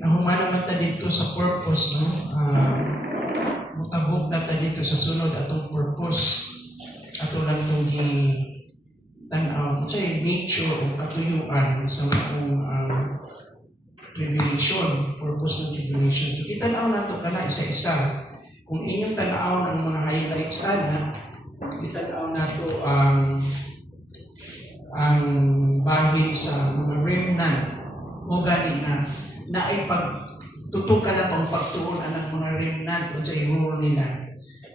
Nahuman naman ta dito sa purpose, no? Mutabok na ta dito sa sunod atong purpose. Ato lang itong tanaw sa nature o katuyuan sa akong tribulation, purpose ng tribulation. So, itanaw na ito ka na isa-isa. Kung inyong tanaw ng mga highlights itanaw na ito ang bahid sa mga remnant o galing na ay pagtutukan na itong pagtuon ng mga remnant o sa rule nila.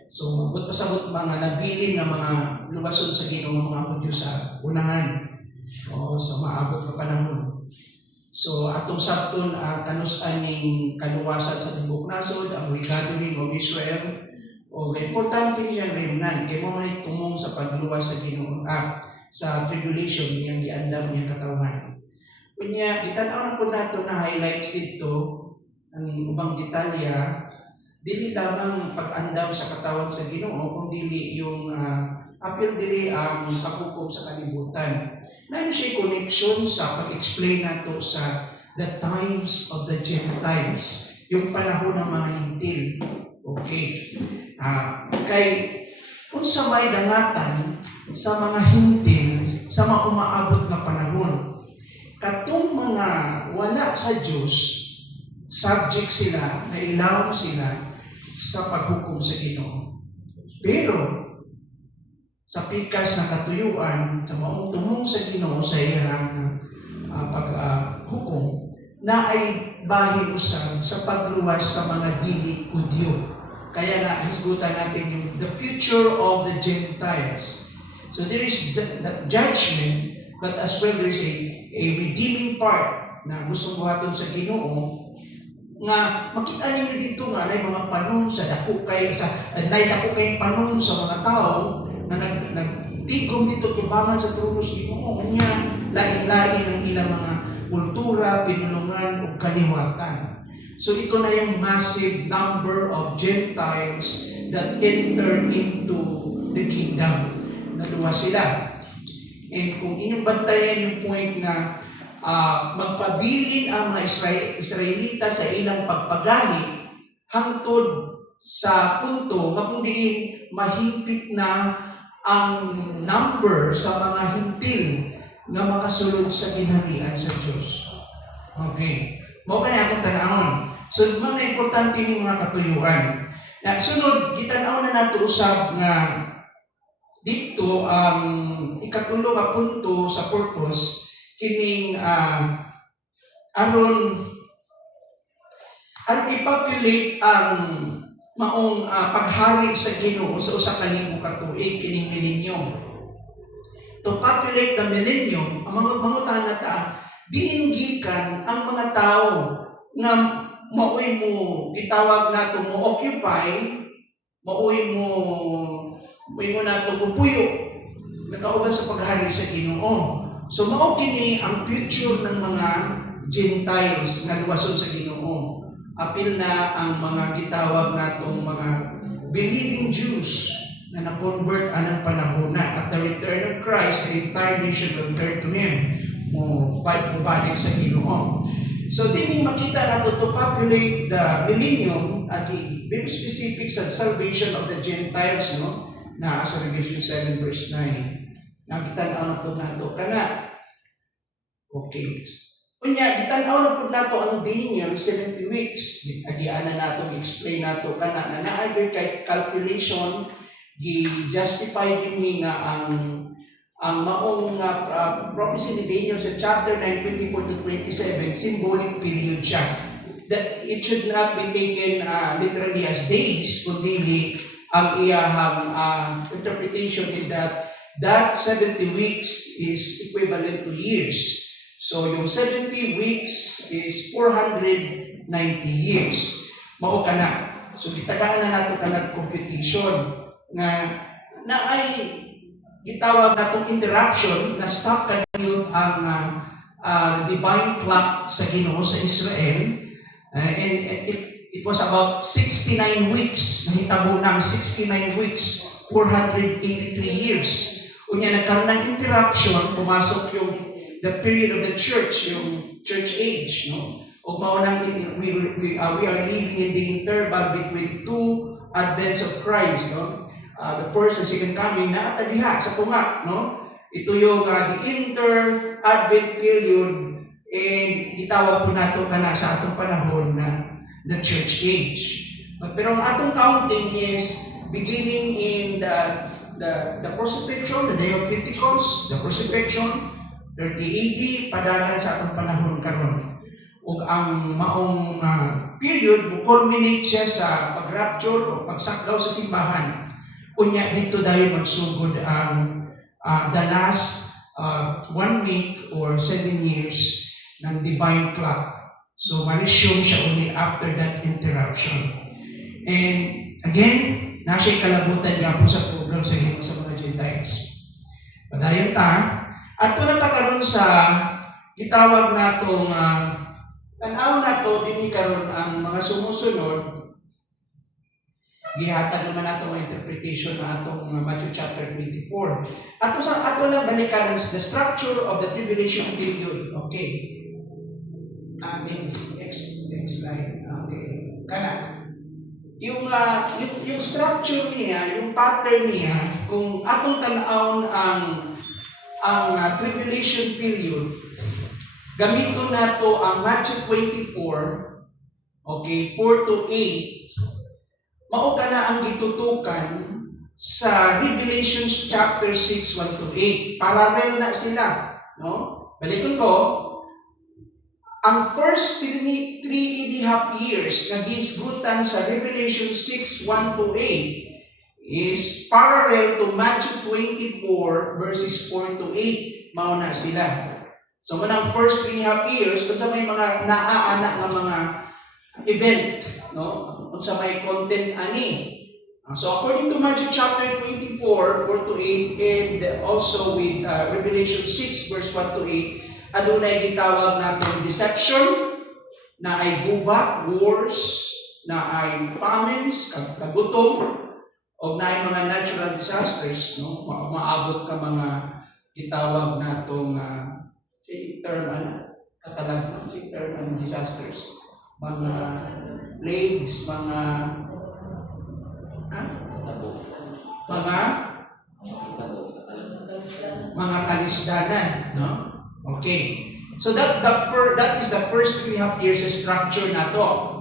So, ba't pasabot mga nabilin na mga lubason sa Ginoo mga Hudyo sa unahan o sa maabot na panahon. So, atong sabton kanus-an ning kaluwasan sa tibok nasod, ang regathering of Israel. O importante niya remnant kay mo man tumong sa pagluwas sa Ginoo sa tribulation niyang giandam niya katawan. Kunya gitanaw na po nato na highlights dito ang ubang detalya. Dili lamang pag-andam sa katawan sa Ginoo, kung dili yung apil dili ang paghukom sa kalibutan. Na siya connection sa pag-explain nato sa the times of the Gentiles, yung panahon ng mga hintil. Okay. Kay kung sa may dangatan sa mga hintil, sa mga umaabot na panahon, katong mga wala sa Diyos, subject sila, nailaw sila sa paghukom sa Ginoo. Pero sa pikas na katuyuan, sa maong tumong sa Ginoo sa iyang paghukom, na ay bahin usab sa pagluwas sa mga dili Hudyo. Kaya na hisgutan natin yung the future of the Gentiles. So there is that judgment, but as well there is a redeeming part na gustong buhaton sa Ginoo nga makita ninyo dito nga na mga panon sa dako kay panon sa mga tao na nagtigom dito tubangan sa trono sa Ginoo unya lain-lain ang ilang mga kultura, pinulungan o kaliwatan. So ito na yung massive number of Gentiles that enter into the kingdom. Naluwa sila. And kung inyong bantayan yung point na magpabilin ang mga Israelita sa ilang pagpagali hangtod sa punto nga kundi mahimpit na ang number sa mga hintil na makasulod sa ginharian sa Diyos. Okay. Mao kani akong tanawon. So mga importante ning mga katuyuan. Na sunod gitanaw na nato usab nga dito ang ikatulo nga punto sa purpose kining aron i-populate ang maong paghari sa Ginoo sa usa ka libo ka tuig kining millennium. To populate the millennium, ang mga mangutana ta diin gikan ang mga tao nga maoy mo gitawag nato mo occupy, maoy mo nato pupuyo nakauban sa paghari sa Ginoo. So mao kini ang future ng mga Gentiles nga luwason sa Ginoo. Apil na ang mga gitawag natong mga believing Jews na na-convert anang panahon na at the return of Christ, the entire nation will turn to Him. Balik sa Ginoo. So din makita nato to populate the millennium at very specific sa salvation of the Gentiles, no? Na sa Revelation 7 verse 9. Nakita na po nato kana. Okay. Kunya gitanaw na po nato ang din niya 70 weeks. Agiana nato explain nato kana na naay kay calculation gi-justify gini nga ang maong prophecy ni Daniel sa chapter 9 24 to 27 symbolic period siya. That it should not be taken literally as days, kundi ang iyahang interpretation is that 70 weeks is equivalent to years. So, yung 70 weeks is 490 years. Mao ka na. So, gitagaan na nato ka computation na ay gitawag natong interruption na stop kaniyot ang divine clock sa Ginoo sa Israel. And it was about 69 weeks. Nahitabo ng 69 weeks, 483 years. Unya nagkaroon ng interruption, pumasok yung the period of the church, yung church age, no? O maunang we are living in the interval between two advents of Christ, no? The first and second coming na diha sa tunga, no? Ito yung the inter-advent period, gitawag po nato kana sa atong panahon na the church age. Pero ang atong counting is beginning in the crucifixion, the day of Pentecost, the crucifixion, 30 AD, padagan sa atong panahon karon. Ug ang maong period mo culminate siya sa pag-rapture o pagsakdaw sa simbahan. Unya dito dayon magsugod ang the last 1 week or 7 years ng divine clock. So ma-resume siya only after that interruption. And again, nasa kalabutan nga po sa program sa Ginoo sa mga Gentiles. Padayon ta, at tulad ta karon sa gitawag natong tanaw nato dinhi karon ang mga sumusunod gihatag naman nato ang interpretation na atong Matthew chapter 24. Ato lang balikan the structure of the tribulation period. Okay. Next slide. Okay. Kana. Yung structure niya, yung pattern niya, kung atong tanawon ang tribulation period, gamiton nato ang Matthew 24, okay, 4 to 8, mao kana ang gitutukan sa Revelation chapter 6, 1 to 8. Parallel na sila, no? Balikon ko, ang first 3.5 years na gisgutan sa Revelation 6, 1 to 8 is parallel to Matthew 24 verses 4 to 8. Mauna sila. So, manang first 3.5 years, kung sa may mga naaanak ng mga event, no? Kung sa may content ani. So, according to Matthew chapter 24, 4 to 8, and also with Revelation 6 verse 1 to 8, adunay gitawag natong deception, na ay gubat, wars, na ay famines, kagutom, o na ay mga natural disasters, no? Maabot ka mga gitawag natong term disasters, mga plagues, mga kalisdanan, no? Okay. So that is the first 3.5 years structure nato.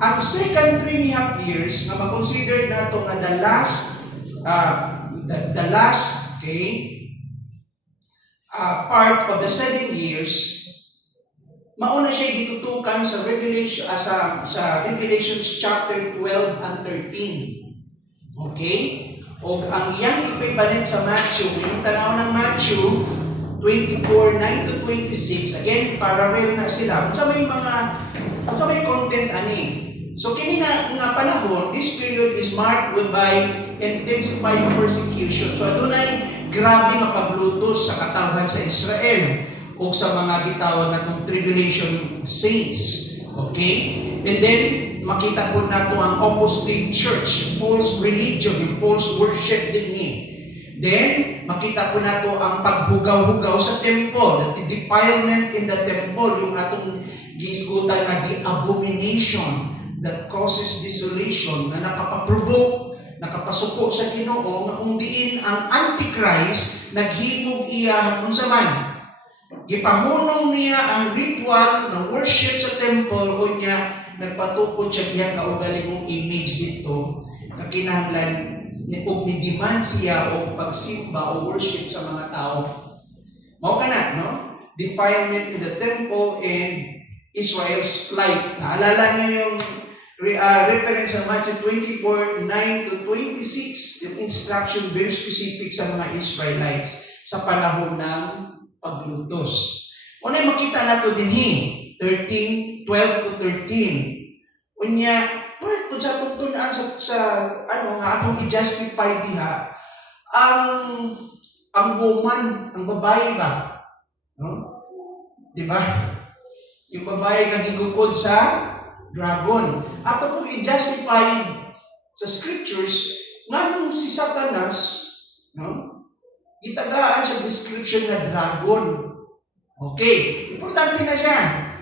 Ang second 3.5 years na ma-consider nato nga the last part of the 7 years, mauna siya gitutukan sa Revelation sa Revelations chapter 12 and 13. Okay? O ang iyang equivalent sa Matthew, yung tanaw ng Matthew 24, 9 to 26, again, parallel na sila. Kung sa may content ani. So, kini nga panahon, this period is marked by intensifying persecution. So, adunay grabe nga paglutos sa katawhan sa Israel o sa mga gitawag natong tribulation saints. Okay? And then, makita po nato ang apostate church, false religion, yung false worship din Then, makita po nato ang paghugaw-hugaw sa temple, the defilement in the temple, yung atong gisgutan nga the abomination that causes desolation, na nakapasuko sa Ginoo, na kung diin ang Antichrist, naghimog iya kung saman. Gipahunong niya ang ritual ng worship sa temple, o niya nagpatukod siya diyan kaugalingong image dito, kakinahanglan o ni-demand siya o pagsimba o worship sa mga tao. Mao kana, no? Defilement in the temple and Israel's flight. Naalala niyo yung reference sa Matthew 24, 9 to 26, yung instruction very specific sa mga Israelites sa panahon ng paglutos. Unay makita nato dinhi 12 to 13. Unya, kung sa tugtunan sa nga atong i-justify diha, ang woman, ang babae ba? No? Di ba? Yung babae nga gigukod sa dragon. Ato po i-justify sa scriptures, nga nung si Satanas, no? Itagaan sa description na dragon. Okay, importante na siya.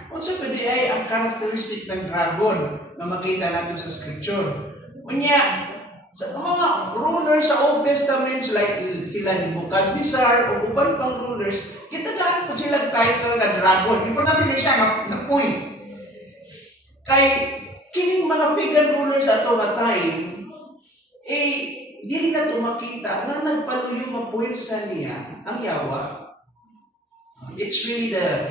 Kung sa pwede ay ang characteristic ng dragon na makita natin sa scripture. Unya, sa mga rulers sa Old Testament, like sila ni Nebuchadnezzar o uban pang rulers, kitagaan po silang title na dragon. Importante na siya na point. Kay kining mga pagan rulers ato nga time, dili na ito makita na nagpaluyo mapuwersa niya ang yawa. It's really the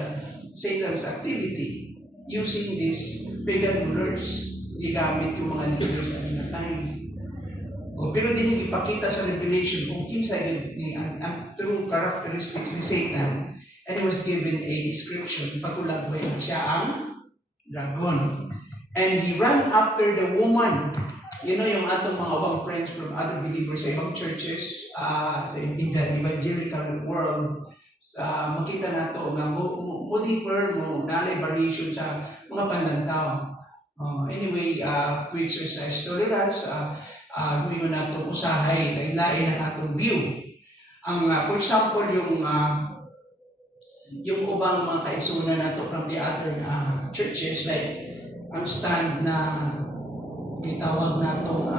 Satan's activity using these pagan rulers. Gigamit yung mga leaders at time. Pero din ipakita sa Revelation kung kinsa ang true characteristics ni Satan, and he was given a description. Ipagkulag ba siya ang dragon. And he ran after the woman. You know, yung atong mga obang friends from other believers sa ibang churches, sa evangelical world, makita nato nga mo differ mo nanay variation sa mga panlantaw. Anyway, quick exercise tolerance, gawin nato usahay lain-lain ang atong view. For example, yung ubang mga kaigsunan nato from the other churches, like ang stand na gitawag natong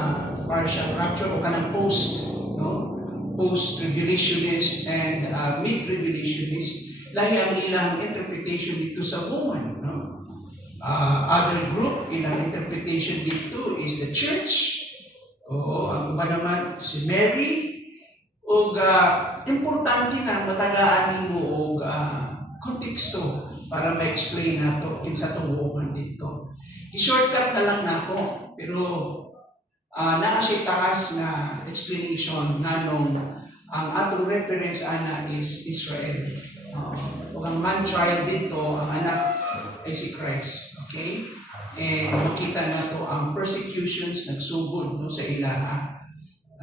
partial rapture o kanang post, no? Post-tribulationist and mid-tribulationist, lahi ang ilang interpretation dito sa woman. No? Other group, ilang interpretation dito is the church. O ang iba naman, si Mary. O importante na matagaan mo o konteksto para ma-explain nato kinsa itong woman dito. I-shortcut na lang nako, pero naasya takas na explanation nanong ang atong reference ana is Israel. O ang man-child dito, ang anak ay si Christ. Okay? And makita na to ang persecutions nagsugod no, sa ilaha.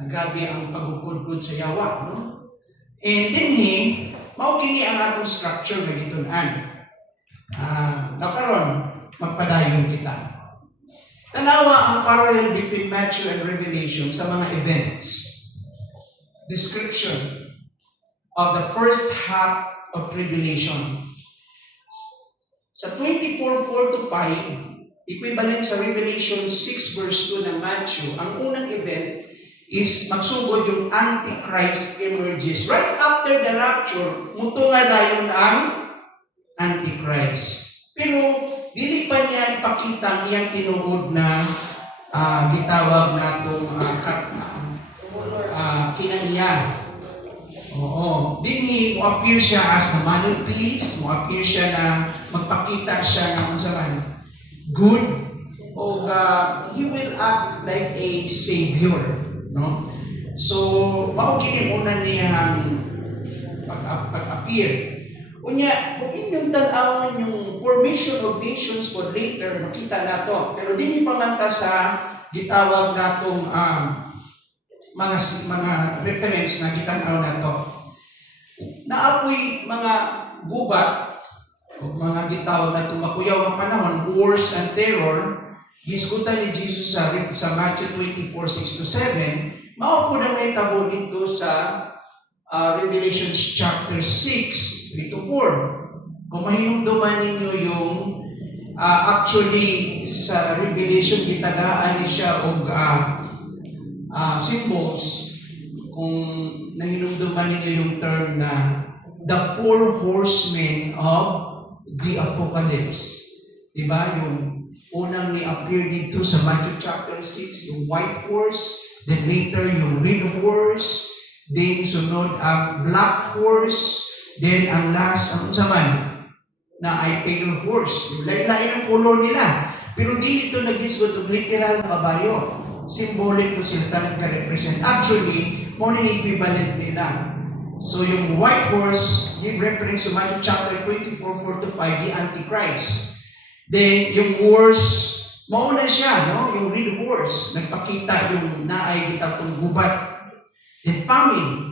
Grabe ang pagugod-gud sa yawa. No? And dinhi, mao kini ang atong structure na gitunan. Nakaroon, magpadayon kita. Tanawa ang parallel between Matthew and Revelation sa mga events. Description of the first half of tribulation. Sa 24:4-5, equivalent sa Revelation 6 verse 2 ng Matthew, ang unang event is magsugod yung Antichrist emerges. Right after the rapture, mutunga dayon ang Antichrist. Pero dili pa niya ipakita ang iyang tinuod na gitawag natong kinaiya. Oo. Dini mo appear siya as the man of peace, mo appear siya na magpakita siya ng unsaman good, o he will act like a savior, no? So mao kini una niyang pag-appear. Unya, kung inyong tanawan yung formation of nations for later, makita nato. Pero dini pamanta sa gitawag natong mga reference na gitanaw nato. Naapoy mga gubat o mga gitawag na tumakuyaw ng panahon, wars and terror. Giskutan ni Jesus sa Matthew 24:6-7. Mao po na may tabo dito sa Revelation chapter 6, 3-4. Kung mahinumduman ninyo yung actually sa Revelation, gitagaan ni siya og symbols. Kung nahinumduman ninyo yung term na the four horsemen of the apocalypse. Diba? Yung unang ni-appear dito sa Matthew chapter 6, yung white horse, then later yung red horse, then sunod ang black horse, then ang last, ang saman, na ay pale horse. Yung lain-lain ang color nila. Pero di ito nag-isgot ng literal na kabayo. Symbolic to sila talaga represent. Actually, morning equivalent nila. So yung white horse, give reference to Matthew chapter 24:4-5, the Antichrist. Then yung horse, mauna siya, no? Yung red horse, nagpakita yung naay kitapong gubat. Then famine.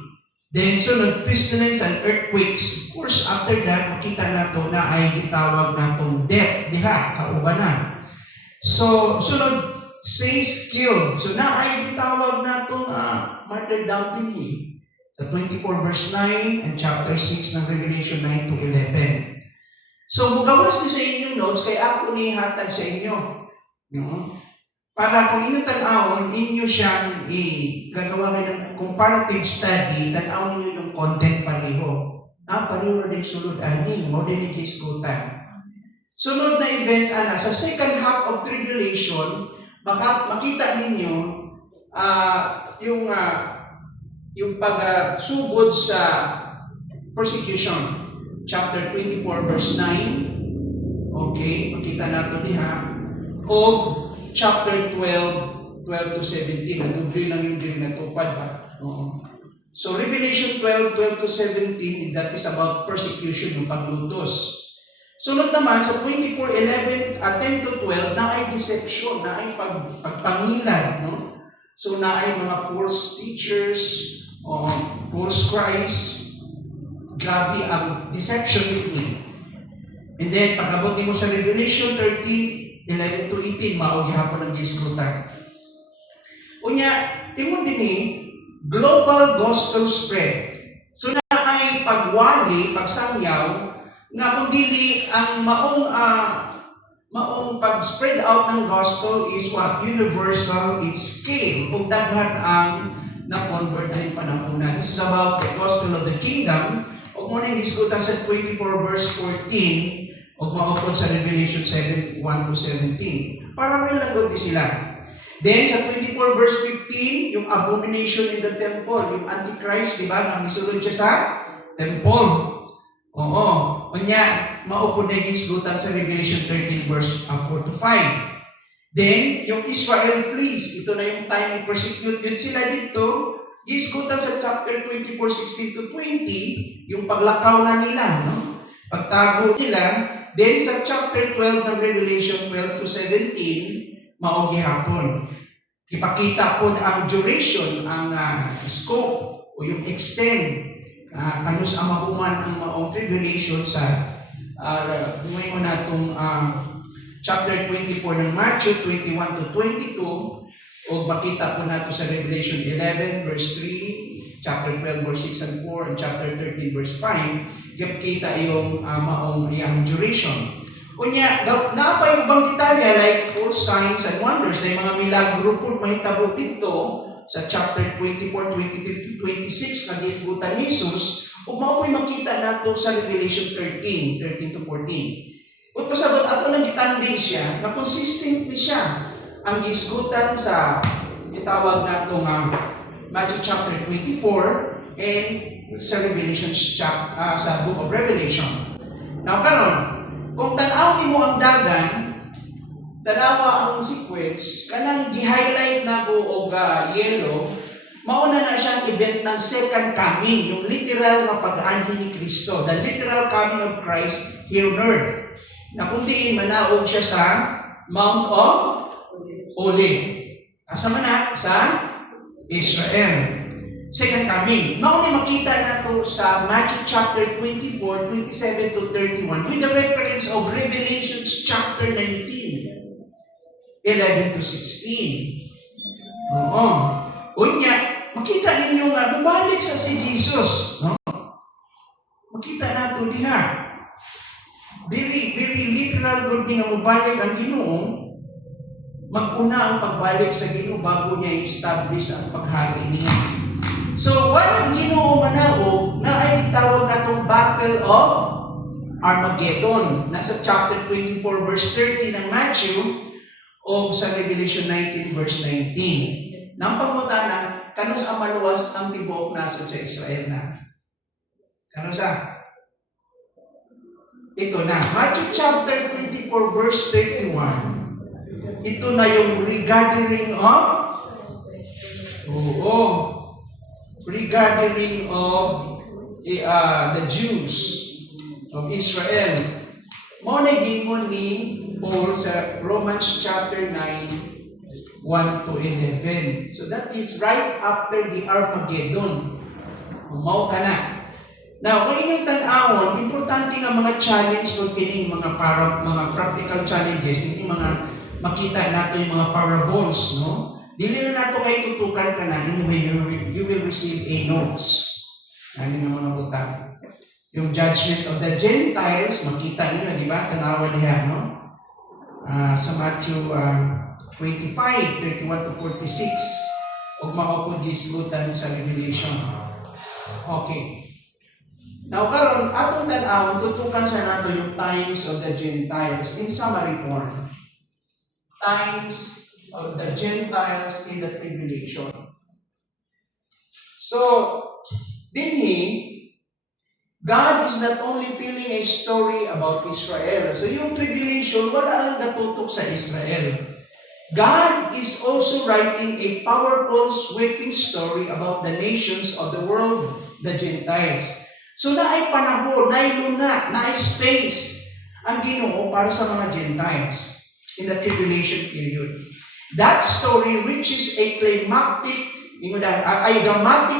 Then sunod, pestilence and earthquakes. Of course, after that, makita nato na ay gitawag natong death, diha, kaubanan. So, sunod, says killed. So na ay gitawag natong martyrdom din. Sa 24 verse 9 and chapter 6 ng Revelation 9 to 11. So, mugawas ni sa inyong notes, kaya ako ni hatag sa inyo. No? Para kung inyo tanawon, inyo siyang gagawa kayo ng comparative study, tanawon ninyo yung content pareho. Pareho na din sulod, ani, mo din i-discutan. Sunod na event, sa second half of tribulation, makita ninyo yung pagsugod sa persecution. Chapter 24, verse 9. Okay, makita nato diha. O chapter 12 to 17. Nadubli lang yung din natupad ba? Oo. So, Revelation 12 to 17, that is about persecution, yung paglutos. Sunod naman, sa 24, 10 to 12, na ay deception, na ay pagpangilan. No? So, na ay mga false teachers, false Christ. Grabe ang deception with me. And then, pag-abot mo sa Revelation 13, 11 to 18, maogi hapon ang gisgrutan. Unya, timon din global gospel spread. So, na ay pagwali, pagsangyaw, nga kung dili ang maong pag-spread out ng gospel is what? Universal in scale. Kung daghan ang na-convert na yung panahon na. This is about the gospel of the kingdom. Huwag mo nang diskutan sa 24 verse 14 o maupod sa Revelation 7, 1 to 17. Parang relagot din sila. Then, sa 24 verse 15, yung abomination in the temple, yung Antichrist, di ba? Nang isulod siya sa temple. Oo. Kanya, maupod na yung diskutan sa Revelation 13 verse 4 to 5. Then, yung Israel flees. Ito na yung time i-persecute yun sila dito. Giskutan sa chapter 24, 16 to 20, yung paglakaw na nila, no? Pagtago nila. Then sa chapter 12 ng Revelation 12 to 17, maogi hapon. Ipakita po ang duration, ang scope, o yung extent, kanus ang mahuman ang maong tribulation sa ngayon na itong chapter 24 ng Matthew 21 to 22, o makita po nato sa Revelation 11 verse 3, chapter 12 verse 6 and 4, and chapter 13 verse 5, kita yung maong iyang duration. Kunya, na pa yung bang detalya like false signs and wonders, na yung mga milagro po mahitabo dito sa chapter 24, 23 to 26 na disbutan ni Jesus, o mao'y makita nato sa Revelation 13 to 14. At pasabot ato nang gitandi siya, na consistent siya ang gisgutan sa itawag nato nga Matthew chapter 24 and sa Revelation sa book of Revelation. Now karon, kung tanaw mo ang dagan, tanawa ang sequence, kanang gi-highlight na ko og yellow, mauna na siyang event ng second coming, yung literal na pag-anhi ni Kristo, the literal coming of Christ here on earth. Na kung diin manaog siya sa Mount of Olive. Asa man na? Sa Israel. Second coming. Mauna makita na to sa Matthew chapter 24, 27 to 31 with the reference of Revelation chapter 19, 11 to 16. Oo. Unya, makita ninyo nga, bumalik sa si Jesus. No? Makita na to diha. Very, very literal good nga mabalik ang Ginoo. Mag-una ang pagbalik sa Ginoo bago niya i-establish ang paghari niya. So, while ang Ginoo manaog, na ay itawag na itong Battle of Armageddon. Nasa chapter 24 verse 30 ng Matthew o sa Revelation 19 verse 19. Nang pagmutanan, kanus ang maluwas ang tibok nasod sa Israel na. Kanus ito na. Matthew chapter 24 verse 31. Ito na yung regathering of regathering of the Jews of Israel. Mo na gingon ni Paul sa Romans chapter 9, 1 to 11. So that is right after the Armageddon. Mao ka na. Now, kung inyong tan-awon, importante nga mga challenge kung kining mga practical challenges, hindi mga makita nato yung mga parables, no? Dili na nato kay tutukan ka na, anyway, you will receive a notes. Ano ng mga buta? Yung judgment of the Gentiles, makita niyo, di ba? Tanawa niya, no? Sa Matthew 25, 31 to 46. Huwag makapod gisgutan sa Revelation. Okay. Now, karon atong tan-awon, tutukan sa nato yung times of the Gentiles in summary form. Times of the Gentiles in the tribulation. So, dinhi, God is not only telling a story about Israel. So yung tribulation, wala lang natutok sa Israel. God is also writing a powerful, sweeping story about the nations of the world, the Gentiles. So naay panahon, naay luna, naay space ang Ginoo para sa mga Gentiles in the tribulation period. That story reaches a dramatic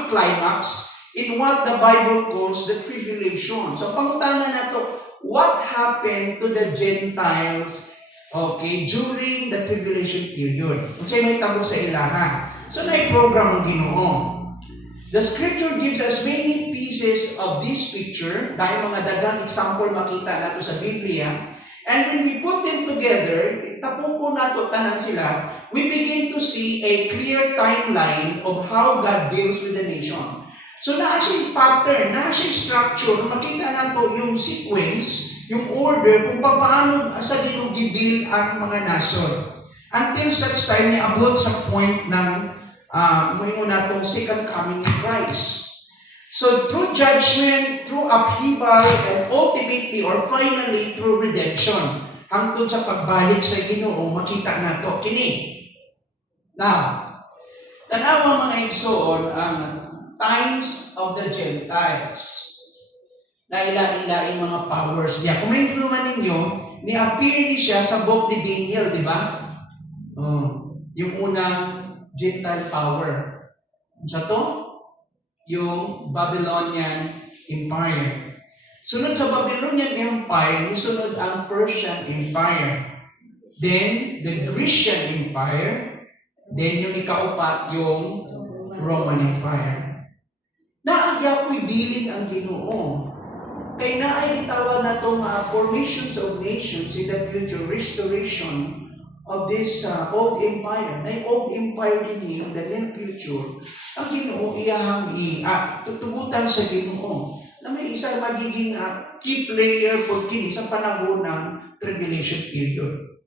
climax in what the Bible calls the tribulation. So, pangutanan na to, what happened to the Gentiles, okay, during the tribulation period? Kung sa'yo may tabo sa ilaha. So, na-program ang Ginoo. The scripture gives us many pieces of this picture, dahil mga dagang example makita nato sa Biblia. And when we put them together, tapupo nato tanan sila, we begin to see a clear timeline of how God deals with the nation. So, naa siyang pattern, naa siyang structure, makita nato yung sequence, yung order, kung paano sa ginugidil ang mga nason. Until such time, niabot sa point ng mayroon natong second coming of Christ. So, through judgment, through upheaval, and ultimately or finally through redemption, hangtod sa pagbalik sa Ginoo, makita nato kini. Now, tanawa mga igsoon ang times of the Gentiles na ilaing mga powers niya. Kung may naman ninyo, ni-appear ni siya sa book ni Daniel, di ba? Yung unang Gentile power. Sa to? Yung Babylonian Empire. Sunod sa Babylonian Empire, nisunod ang Persian Empire. Then, the Grecian Empire. Then, yung ikaupat, yung Roman Empire. Naagya po'y diling ang Ginoo. Kaya naay gitawag na itong formations of nations in the future, restoration of this old empire. Na old empire din in the near future, ang Ginoo iyahang tutugutan sa Ginoo na may isang magiging key player for kini sa panahon ng tribulation period.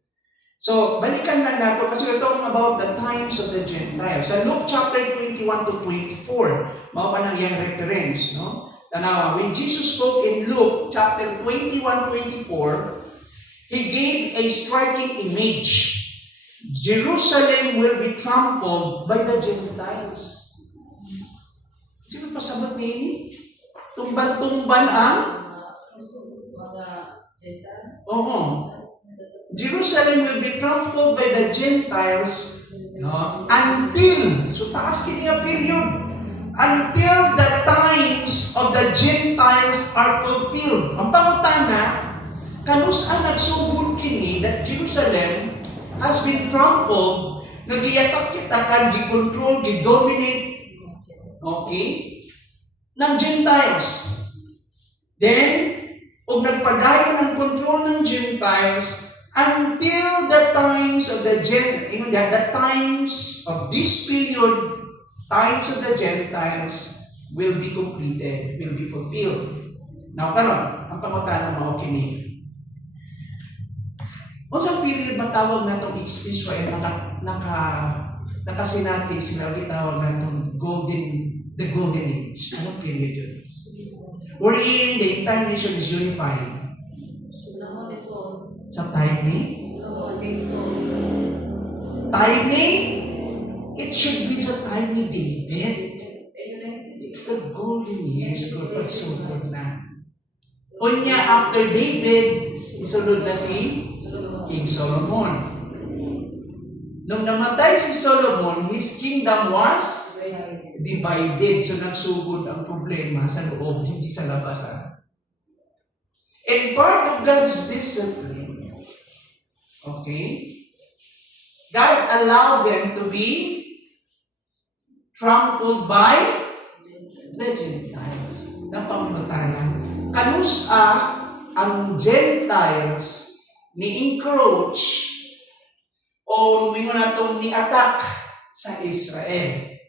So, balikan lang nato kasi we're talking about the times of the Gentiles. Sa Luke chapter 21 to 24, mao pa nang iyang reference, no? Tanawa, when Jesus spoke in Luke chapter 21-24, He gave a striking image. Jerusalem will be trampled by the Gentiles. Sino pasabot niya? Tumban-tumban ang? Oo. Jerusalem will be trampled by the Gentiles, until, so taas kini nga period, until the times of the Gentiles are fulfilled. Ang pangutana, kanusa nagsugod kini that Jerusalem has been trampled, nagiyatak kita kan, gikontrol, gidominate, okay, ng Gentiles. Then, og nagpadayon ang control ng Gentiles until the times of the times of this period, times of the Gentiles will be completed, will be fulfilled. Now, karon, ang pangutana mao kini. Unsang period matawag natong Israel nakasinati sila gitawag natong the golden age. Anong period yun? Wherein the entire nation is unified. Sa time ni? Time ni? It should be sa time ni David. It's the golden years kung pagsugod na. Unya, after David, isunod na si King Solomon. Nung namatay si Solomon, his kingdom was divided. So nagsugod ang problema sa loob, hindi sa labas. And part of God's discipline, okay, God allowed them to be trampled by the Gentiles. Napamatanan. Kanusa ang Gentiles ni-encroach o mingo natong ni-attack sa Israel.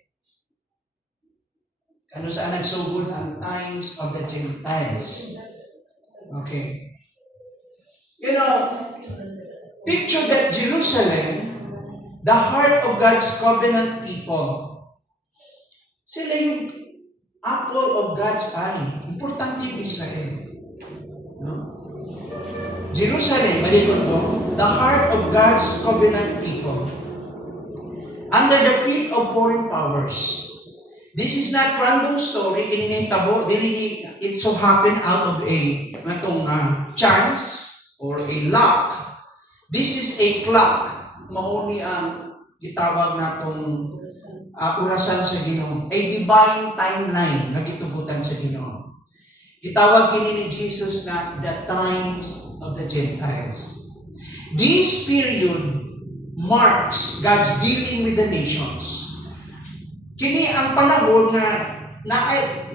Kanusa nagsugod ang times of the Gentiles. Okay. You know, picture that Jerusalem, the heart of God's covenant people. Sila yung apple of God's eye. Importante yung Israel. No? Jerusalem, malikot ko, the heart of God's covenant people. Under the feet of foreign powers. This is not random story. Ininitabo, it so happened out of a chance or a luck. This is a clock. Mauni ang gitawag natong orasan sa Ginoo. A divine timeline na gitugutan sa Ginoo. Gitawag kini ni Jesus na the times of the Gentiles. This period marks God's dealing with the nations. Kini ang panahon na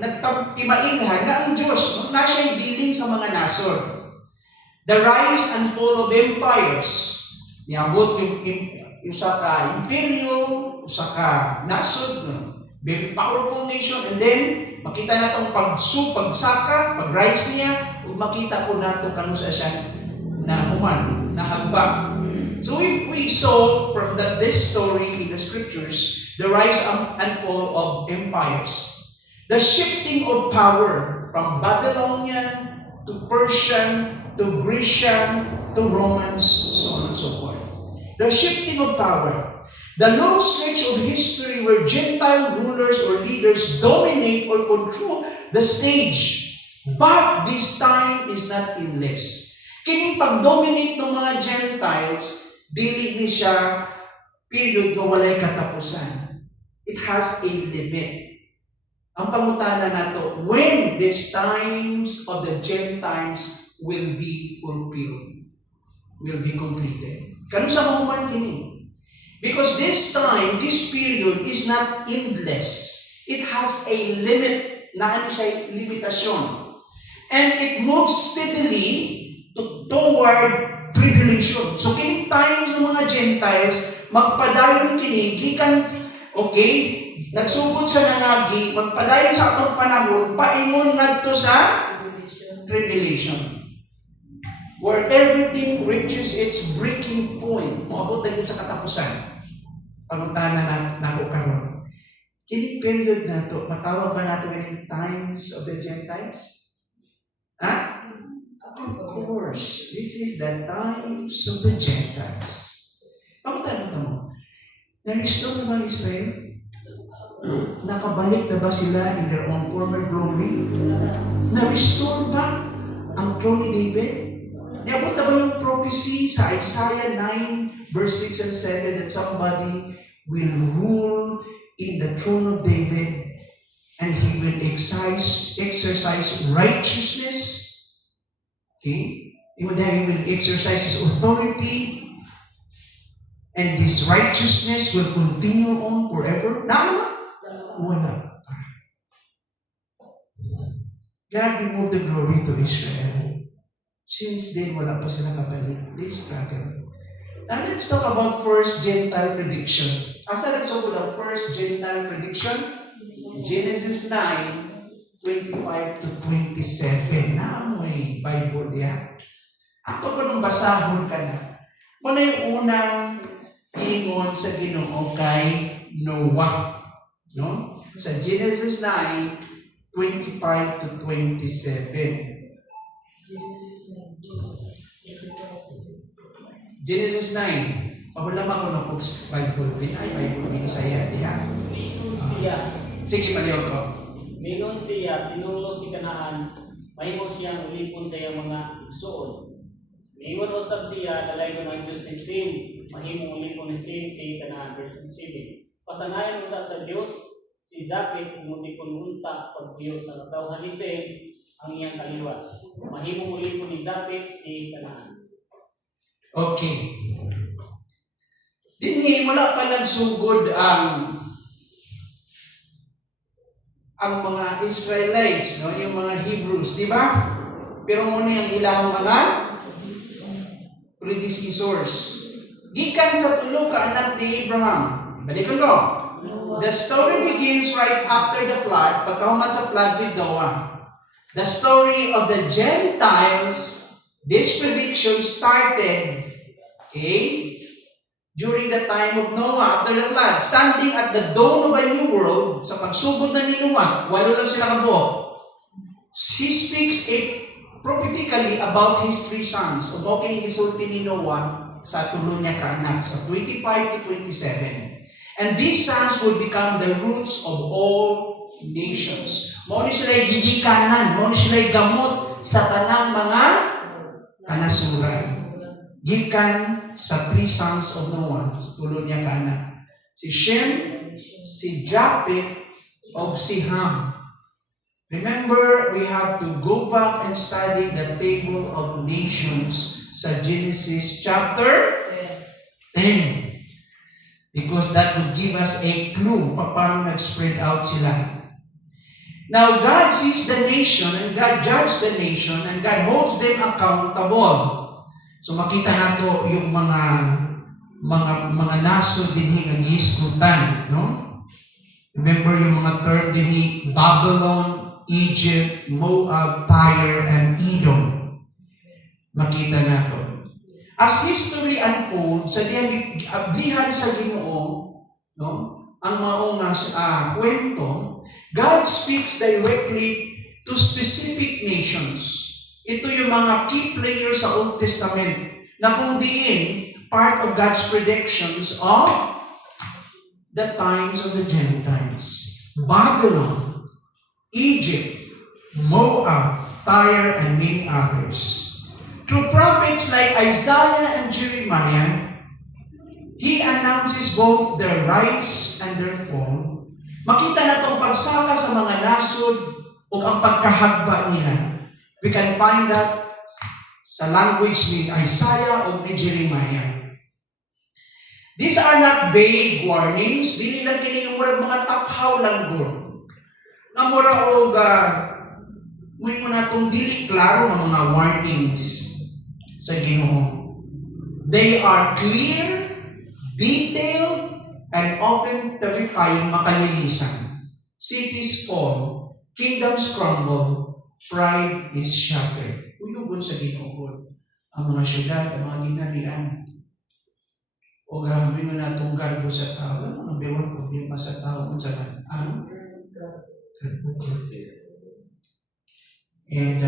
nagtimailhan na ang Diyos na siya'y dealing sa mga nason. The rise and fall of empires. Niabot yung sa ka imperyo, sa ka nasod, very powerful nation, and then makita na itong pagsaka, pag-rise niya, ug makita po nato kanusa siya na human, na hagbag. So if we saw from this story in the scriptures, the rise and fall of empires, the shifting of power from Babylonian to Persian to Grecian to Romans, so on and so forth. The shifting of power, the long stretch of history where Gentile rulers or leaders dominate or control the stage. But this time is not endless. Kining pag-dominate ng mga Gentiles, dili ni siya period na walay katapusan. It has a limit. Ang pangutana nato, when these times of the Gentiles will be fulfilled, will be completed. Kano sa mahuman kini? Because this time, this period is not endless. It has a limit, na siya limitasyon. And it moves steadily toward tribulation. So kini times ng mga Gentiles, magpadayon kini, gikan, okay, nagsugod sa nangagi, magpadayon sa atong panahon, paingon ngadto sa tribulation. Where everything reaches its breaking point. Moabot na yun sa katapusan. Pangutana na ko karon. Kini period na to, matawag ba nato yung times of the Gentiles? Ha? Of course. This is the times of the Gentiles. Pangutana mo, na-restore na ba Israel? Nakabalik na ba sila in their own former glory? Na-restore ba ang throne ni David? Niabot na ba yung prophecy sa Isaiah 9 verse 6 and 7 that somebody will rule in the throne of David and he will exercise righteousness? Okay? He will exercise his authority and this righteousness will continue on forever? Na naman? Wala. God removed the glory to Israel. Since then, wala pa sila kapalit. They struggle. Now, let's talk about first Gentile prediction. Asa nagsugod ang first Gentile prediction? Genesis 9:25 to 27. Na may Bible diya. Ako pa nung basahon ka na. Muna yung unang ingon sa Ginoo kay Noah. No? Sa Genesis 9:25 to 27. Genesis 9. Pahulama ko na po sa Bible. Ay, Bible ni Isaiah. Mingon siya. Sige, paliw ko. Mingon siya, tinulo si Kanaan, mahimo siyang ulipon sa iyang mga igsoon. Mingon usab siya, dalay ko ng Diyos ni Sim, mahimo ulipon ni Sim si Kanaan. Verse 7. Pasanayan unta sa Diyos, si Japhet, umutipon unta, pagpuyo sa katawhan ni Sem, ang iyang kaliwa. Mahimo ulipon ni Japhet si Kanaan. Okay. Dinhi wala pa nagsugod ang ang mga Israelites, no? Yung mga Hebrews, di ba? Pero muna yung ilang mga predecessors. Gikan sa tulo ka anak ni Abraham. Balikan ko. The story begins right after the flood, pagkahuman sa flood with Noah. The story of the Gentiles, this prediction started, okay, during the time of Noah, after the flood, standing at the dawn of a new world, sa pagsugod na ni Noah, walo lang sila kabuo. He speaks prophetically about his three sons. O mo kinigisulti ni Noah sa tulo niya kaanak, sa 25 to 27. And these sons will become the roots of all nations. Mo ni sila gigikanan, mo ni sila gamot sa tanang mga kanasuran. Gikan sa three sons of Noah, tulo niya kaanak. Si Shem, si Japheth, o si Ham. Remember, we have to go back and study the table of nations sa Genesis chapter 10. Because that would give us a clue paano nag-spread out sila. Now, God sees the nation and God judges the nation and God holds them accountable. So makita nato yung mga naso din nga gihisgutan, no? Remember yung mga term din Babylon, Egypt, Moab, Tyre, and Edom. Makita nato. As history unfolds, sa diyan sa Ginoo, no? Ang maong kwento, God speaks directly to specific nations. Ito yung mga key players sa Old Testament na kung diin part of God's predictions of the times of the Gentiles. Babylon, Egypt, Moab, Tyre, and many others. Through prophets like Isaiah and Jeremiah, he announces both their rise and their fall. Makita na itong pagsaka sa mga nasod o ang pagkahagba nila. We can find that sa language ni Isaiah o ni Jeremiah. These are not vague warnings. Dili lang kini yung mga takhaw lang guro. Nga mura o muy mo na itong dili klaro ng mga warnings sa Ginoo. They are clear, detailed, and often terrifying makalilisan. Cities fall, kingdoms crumble, pride is shattered. Uyugon sa Ginoo ang mga syudad, ang mga ginarian. O gagawin mo na itong garbo sa tao. Ano ang bewang problema sa tao kung saan? And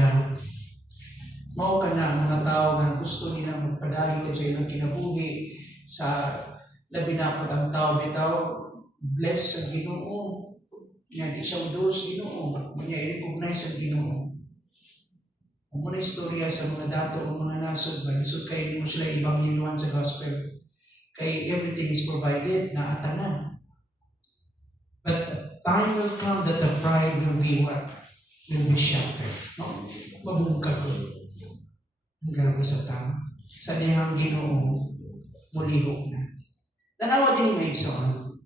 mao ka na ang mga tao na gusto nila magpadayon sa ilang kinabuhi sa labi na pag ang tao bitaw bless sa Ginoo. Yan di siya udos Ginoo. Niya i-recognize sa Ginoo. Ang mga istorya sa mga dato o mga nasod ba isod kay mo sila ibanghiluan sa gospel. Kay everything is provided na atanan. But time will come that the pride will be what? Will be shattered. No? Mabungkag ko. Ang garbo sa tao. Sa dihang Ginoo, mulihok na. Tanawa din yung Mason.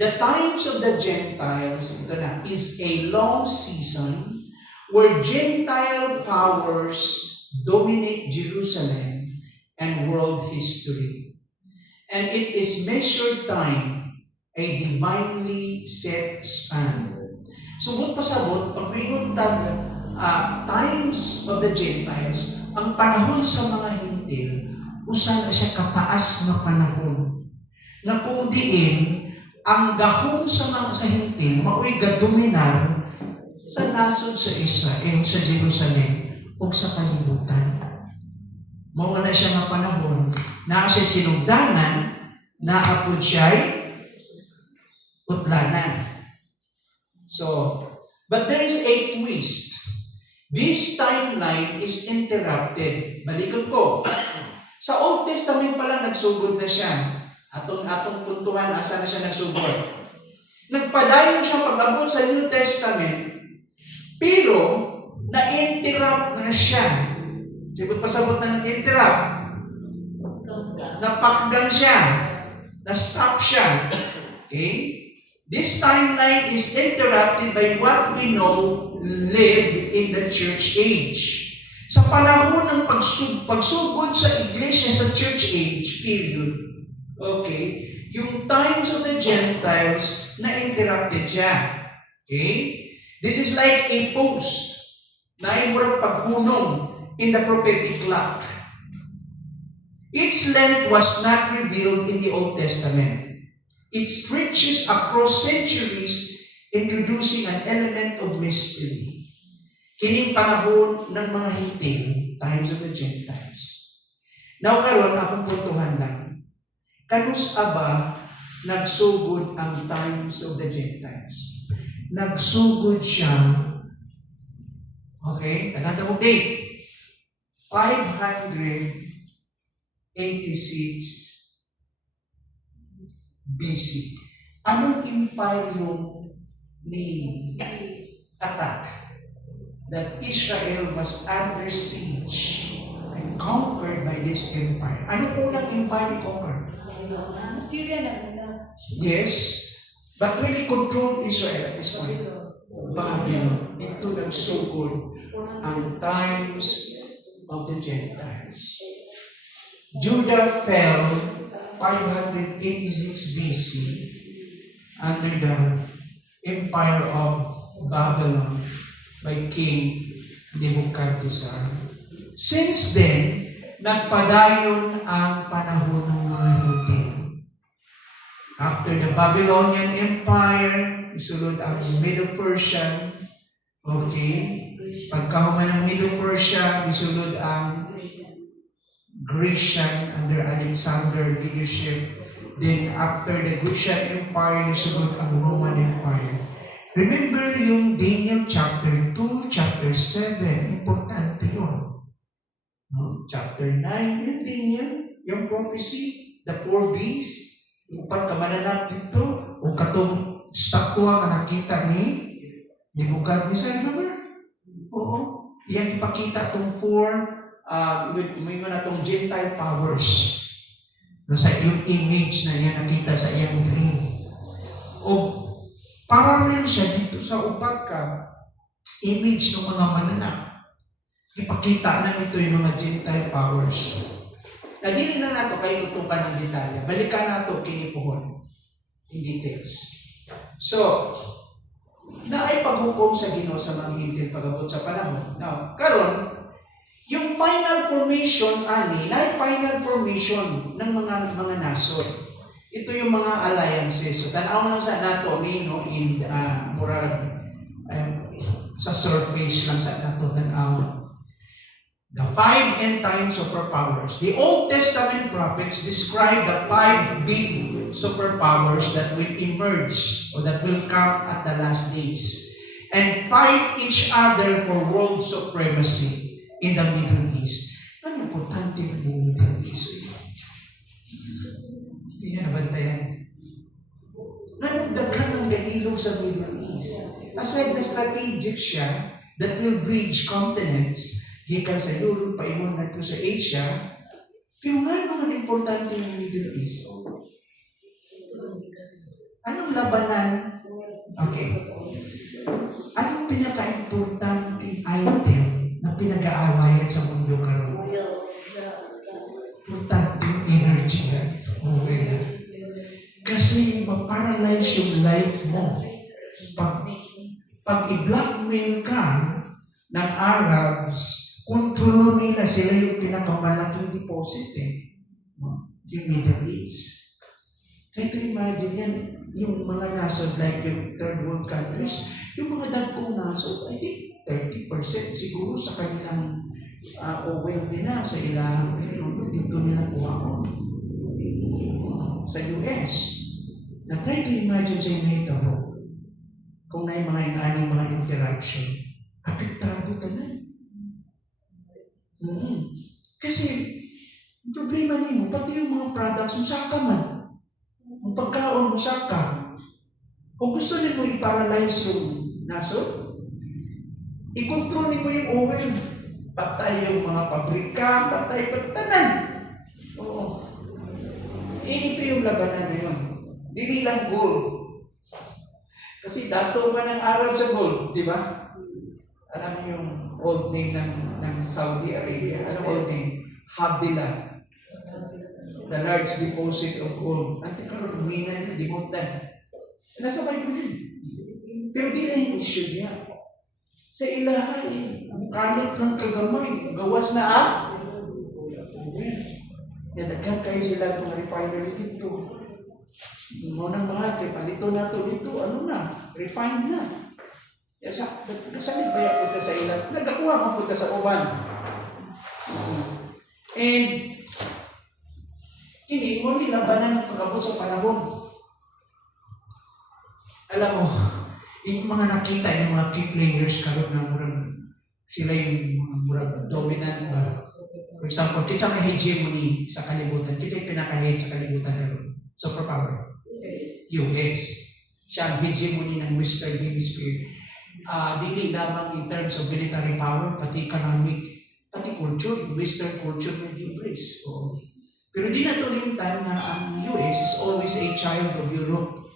The times of the Gentiles, ito na, is a long season where Gentile powers dominate Jerusalem and world history. And it is measured time, a divinely set span. Subot pasabot, pag mayroon times of the Gentiles, ang panahon sa mga Hintil, usa na siya kataas na panahon. Na kung diin, ang gahom sa mga sa Hintil, mao'y gadominar sa nasod sa Israel, sa Jerusalem, o sa kalibutan. Mao na siya nga panahon, na siya sinugdanan, naapod siya'y utlanan. So, but there is a twist. This timeline is interrupted. Balikan ko. Sa Old Testament pa lang nagsugod na siya. Atong puntuhan, asa na siya nagsugod. Nagpadayon siya pag-abot sa New Testament, pero na-interrupt na siya. Sibot pasabot na nag-interrupt. Napakgan siya. Na-stop siya. Okay? This timeline is interrupted by what we know lived in the church age. Sa panahon ng pagsugod sa iglesia sa church age period, okay, yung times of the Gentiles na interrupted siya. Okay? This is like a post na ay murag paghunong in the prophetic clock. Its length was not revealed in the Old Testament. It stretches across centuries, introducing an element of mystery. Kining panahon ng mga hintil, times of the Gentiles. Now karon akong puntuhan lang. Kanus aba nagsugod ang times of the Gentiles? Nagsugod siya, okay, taganda mo date, 586 BC. Anong empire yung ni attack? That Israel was under siege and conquered by this empire. Anong unang empire ni conquer? Syria na muna. Yes, but really controlled Israel at this point. Babylon. Ito nagsugod ang times of the Gentiles. Judah fell 586 BC under the empire of Babylon by King Nebuchadnezzar. Since then, nagpadayon ang panahon ng mga Hintil. After the Babylonian Empire, isulod ang Middle Persian. Okay? Pagkahuman ng Middle Persia, isulod ang Grecian under Alexander leadership. Then after the Grecian Empire, isulod ang Roman Empire. Remember yung Daniel chapter 2, chapter 7, importante yun. Chapter 9, yung Daniel, yung prophecy, the four beasts, upat ka mananap dito, o katong statwa nga nakita ni Nebuchadnezzar, remember? Oo. Yan ipakita itong may mga itong Gentile powers. Sa yung image na yan nakita sa iyang dream. O parallel siya dito sa upat ka image ng mga mananap. Ipakita na nito yung mga Gentile powers. Nadili na nato kayo tutukan ng detalye. Balikan nato kinipuhon in details. So, naay paghukom sa Ginoo sa mga hintil pagabot sa panahon. Now, karon yung final formation naay final formation ng mga nasod. Ito yung mga alliances. So, tanaw lang sa nato in sa surface lang sa nato tanaw. The 5 end time superpowers. The Old Testament prophets describe the 5 big superpowers that will emerge or that will come at the last days and fight each other for world supremacy in the Middle East. Ano importante yung Middle East? Hindi yan nabantayan. Anong daghan ng gailog sa Middle East? Aside na strategic siya that will bridge continents, gikan sa Europe, paingon na ito sa Asia, pero nga naman importante yung Middle East. Anong labanan? Okay. Anong pinaka-importante item na pinag-aawayan sa mundo karon? Importante yung energy. Okay. Kasi maparalyze yung life mo. Pag i-blackmail ka ng Arabs, kontrolo nila, sila yung pinakamalaking deposit yung Middle East. Try to imagine yan, yung mga nasod like yung third world countries, yung mga dagkong nasod, I think 30% siguro sa kanilang oil nila sa ilang petrolyo, dito nila kuha sa US. Na try to imagine sa inyo kung na yung mga interruption, apektado tanan. Kasi, ang problema nimo pati yung mga products mo saka man. Ang pagkaon mo saka. Kung gusto nimo i-paralyze yung nasod, i-control nimo yung oil. Patay yung mga pabrika, patay pagtanan. Oo. Ito yung labanan ngayon. Dili lang gold. Kasi dato ka ng Arab sa gold, di ba? Alam niyo yung old name ng Saudi Arabia. Ano old name? Habila. The large deposit of gold. Ante karon mina nila di mo nasa Bible yun. Pero di na yung issue niya. Sa ilaha ang kanot ng kagamay. Gawas na Nadaghan kayo sila ng refinery dito. Mo nang mahal kay palito na to dito, ano na, refined na. Kasalit ba yung punta sa ilan? Nagkakuha mo punta sa uban. And hindi mo nilabanan pag-abot sa panahon. Alam mo, yung mga nakita, yung mga key players karon na murag sila yung mga murag dominant ba? For example, kinsa may hegemony sa kalibutan, kinsa yung pinaka-head sa kalibutan karon? Superpower. US. Siya ang hegemony ng Western Hemisphere. Dili lamang in terms of military power, pati economic, pati culture, Western culture na embrace. Pero di natulimtan na ang US is always a child of Europe.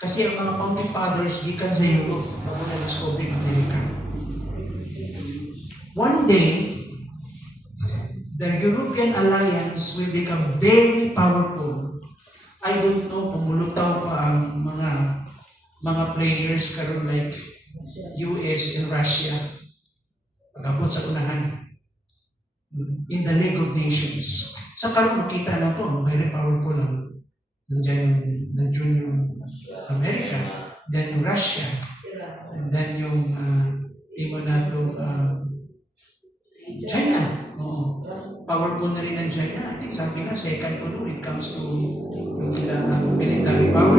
Kasi ang mga founding fathers gikan sa Europe bago na-discover ng Amerika. One day, the European alliance will become very powerful. I don't know kung mulutaw pa ang mga players karon like US and Russia pag-abot sa unahan in the League of Nations. Sa karon makita na to, very powerful lang. Nandiyan yung America, then yung Russia, and then yung imo na to China. Oo. Powerful na rin ang China. I think sabi nga, second ko when it comes to yung ilang military power.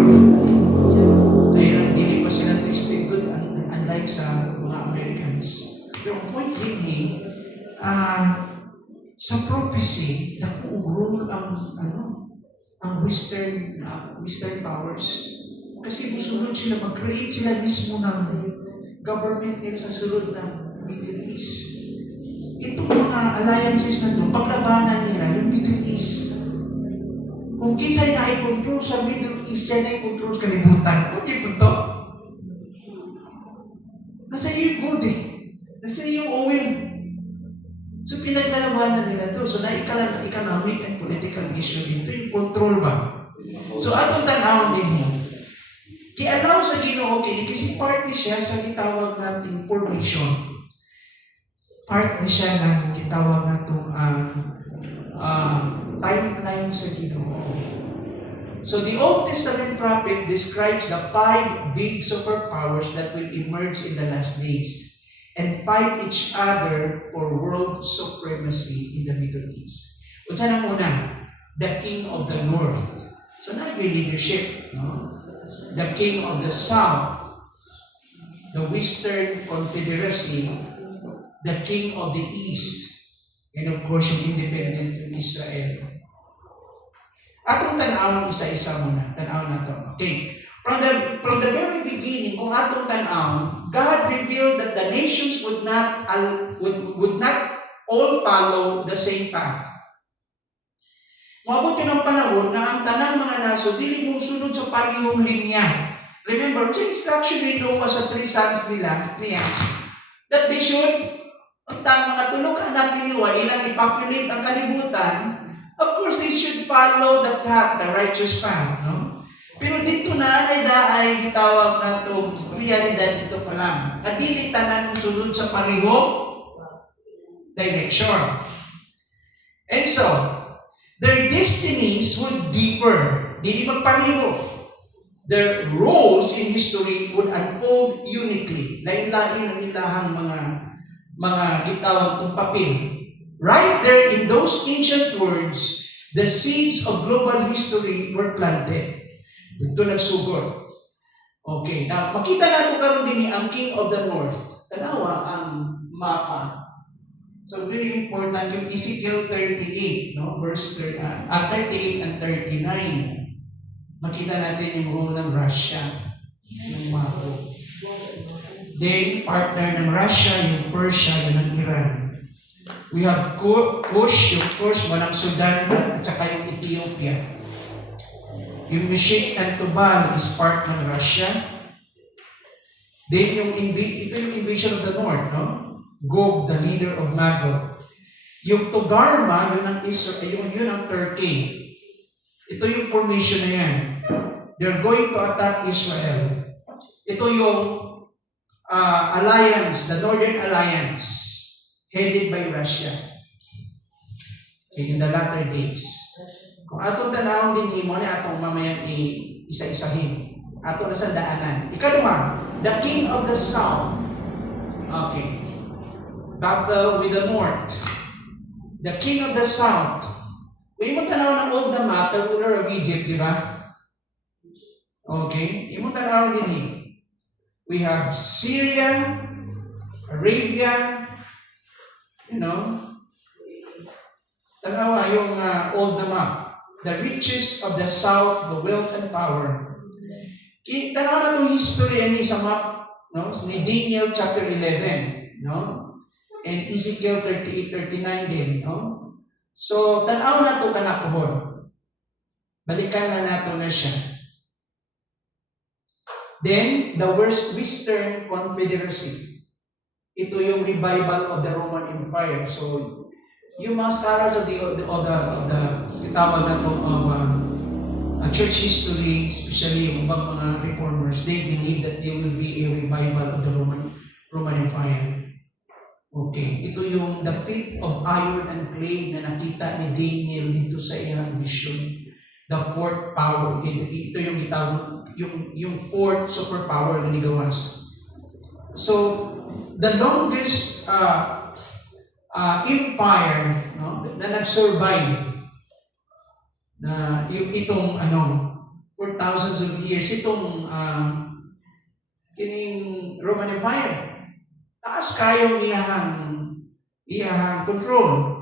Kaya lang dili pa sila tested good unlike sa mga Americans. Pero ang point din sa prophecy, nakuurol ang Western powers. Kasi musunod sila, mag-create sila mismo ng government nila sa sulod ng Middle East. Itong mga alliances na ito, paglabanan nila yung Middle East. Kung kinsay na i-control sa Middle East, yan ay control sa kalibutan. Kung di po ito, nasa iyo yung gold nasa iyo yung oil. So pinaglalabanan nila ito. So naikalan ng economic and political issue dito, yung control ba? So atong tanawin din mo, kialaw sa Ginoo kini kasi part ni siya sa gitawag nating formation. Part ni siya ng gitawag natong timeline sa Ginoo. So the Old Testament prophet describes the 5 big superpowers that will emerge in the last days and fight each other for world supremacy in the Middle East. Unsa nang una? The King of the North. So na yung leadership, no? The King of the South, the Western Confederacy, the King of the East, and of course yung independent Israel. Atong tanaw isa-isa muna. Tanaw na to. Okay. From the very beginning, kung atong tanaw, God revealed that the nations would not all follow the same path. Maabot yun ang panahon na ang tanang mga naso dili mo sunod sa parehong linya. Remember, sa instruction ni Noah sa 3 sons niya, that they should, ang makatulog anak ni Noah, ilang ipopulate ang kalibutan, of course, they should follow the path, the righteous path, no? Pero dito na, ay gitawag na itong realidad dito pa lang. Kadili tanan sunod sa parehong direction. And so, their destinies would differ. Dili magpareho. Their roles in history would unfold uniquely. Lain-lain ang ilahang mga gitawag itong papel. Right there in those ancient words, the seeds of global history were planted. Dito nagsugod. Okay, now makita natin karon din ang King of the North. Tanawa ang mapa. So very important yung Ezekiel 38, no? Verse 38 and 39. Makita natin yung role ng Russia, yung mapa. Then partner ng Russia, yung Persia, yung ng Iran. We have Kush, yung Kush, walang Sudan, at saka yung Ethiopia. Yung Meshech and Tubal is part ng Russia. Then ito yung invasion of the north, no? Gog, the leader of Magog. Yung Togarma, yun ang Israel, yun ang Turkey. Ito yung formation na yan. They're going to attack Israel. Ito yung alliance, the Northern Alliance, headed by Russia. In the latter days. Kung atong tanawon din mo na atong mamayang isa-isahin. Atong nasa daanan. Ikalawa, the king of the south. Okay. Battle with the north. The king of the south. Kung imo tanawon ng old na map, the ruler of Egypt, di ba? Okay. Imo tanawon din we have Syria, Arabia, tanawa yung old na map. The riches of the south, the wealth and power. Tanawa na itong history ani sa map, no? Ni Daniel chapter 11, no? And Ezekiel 38-39 din, no? So, tanawa na ito kanapuhon. Balikan na nato na siya. Then, the Western Confederacy. Ito yung revival of the Roman Empire. So, yung mga scholars of the tawag na ito of church history, especially yung ibang mga reformers, they believe that there will be a revival of the Roman Empire. Okay, ito yung the feet of iron and clay na nakita ni Daniel dito sa iyang vision. The fourth power. Ito yung itawag, yung fourth superpower na nigawas. So, the longest empire, no, na nag-survive na itong for thousands of years, itong kining Roman Empire. Taas kayong iyahang control.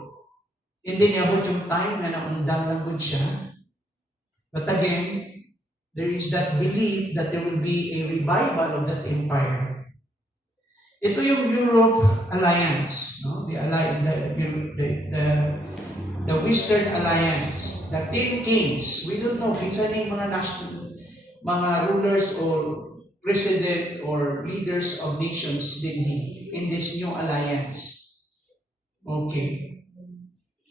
Hindi niya yung time na naundang lang good siya. But again, there is that belief that there will be a revival of that empire. Ito yung Europe Alliance, no? The Western Alliance, the 10 kings. We don't know kinsa ning mga rulers or president or leaders of nations din in this new alliance. Okay.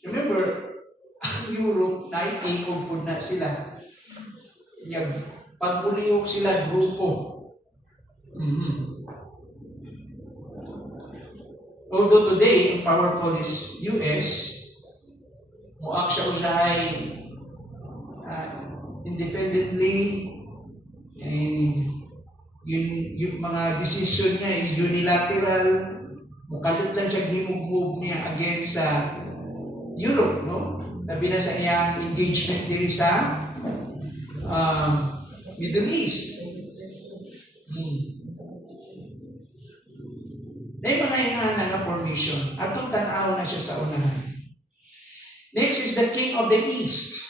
Remember, Europe, naitipog po na sila. Yung pagpuliyog sila grupo. Although today, powerful is US, muak siya ay independently, and yung mga decision niya is unilateral, mukadot lang siya himug-move niya against sa Europe, no? Labi na sa iyang engagement diri sa Middle East. Dahil mga ingana na formation, atong tanaw na siya sa unahan. Next is the king of the East.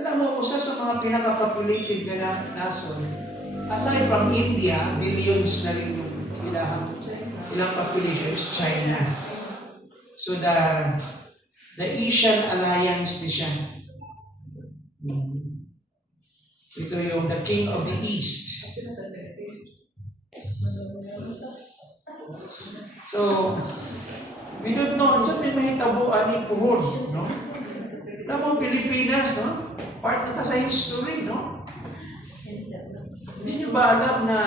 Alam mo, usa sa mga pinaka-populated na nation, aside from India, billions na rin yung ilang population is China. So the Asian Alliance di siya. Ito yung the king of the East. So, we don't know, saan may mahitabuan ni Puhon, no? Alam mo, Pilipinas, no? Part na ta sa history, no? Hindi nyo ba alam na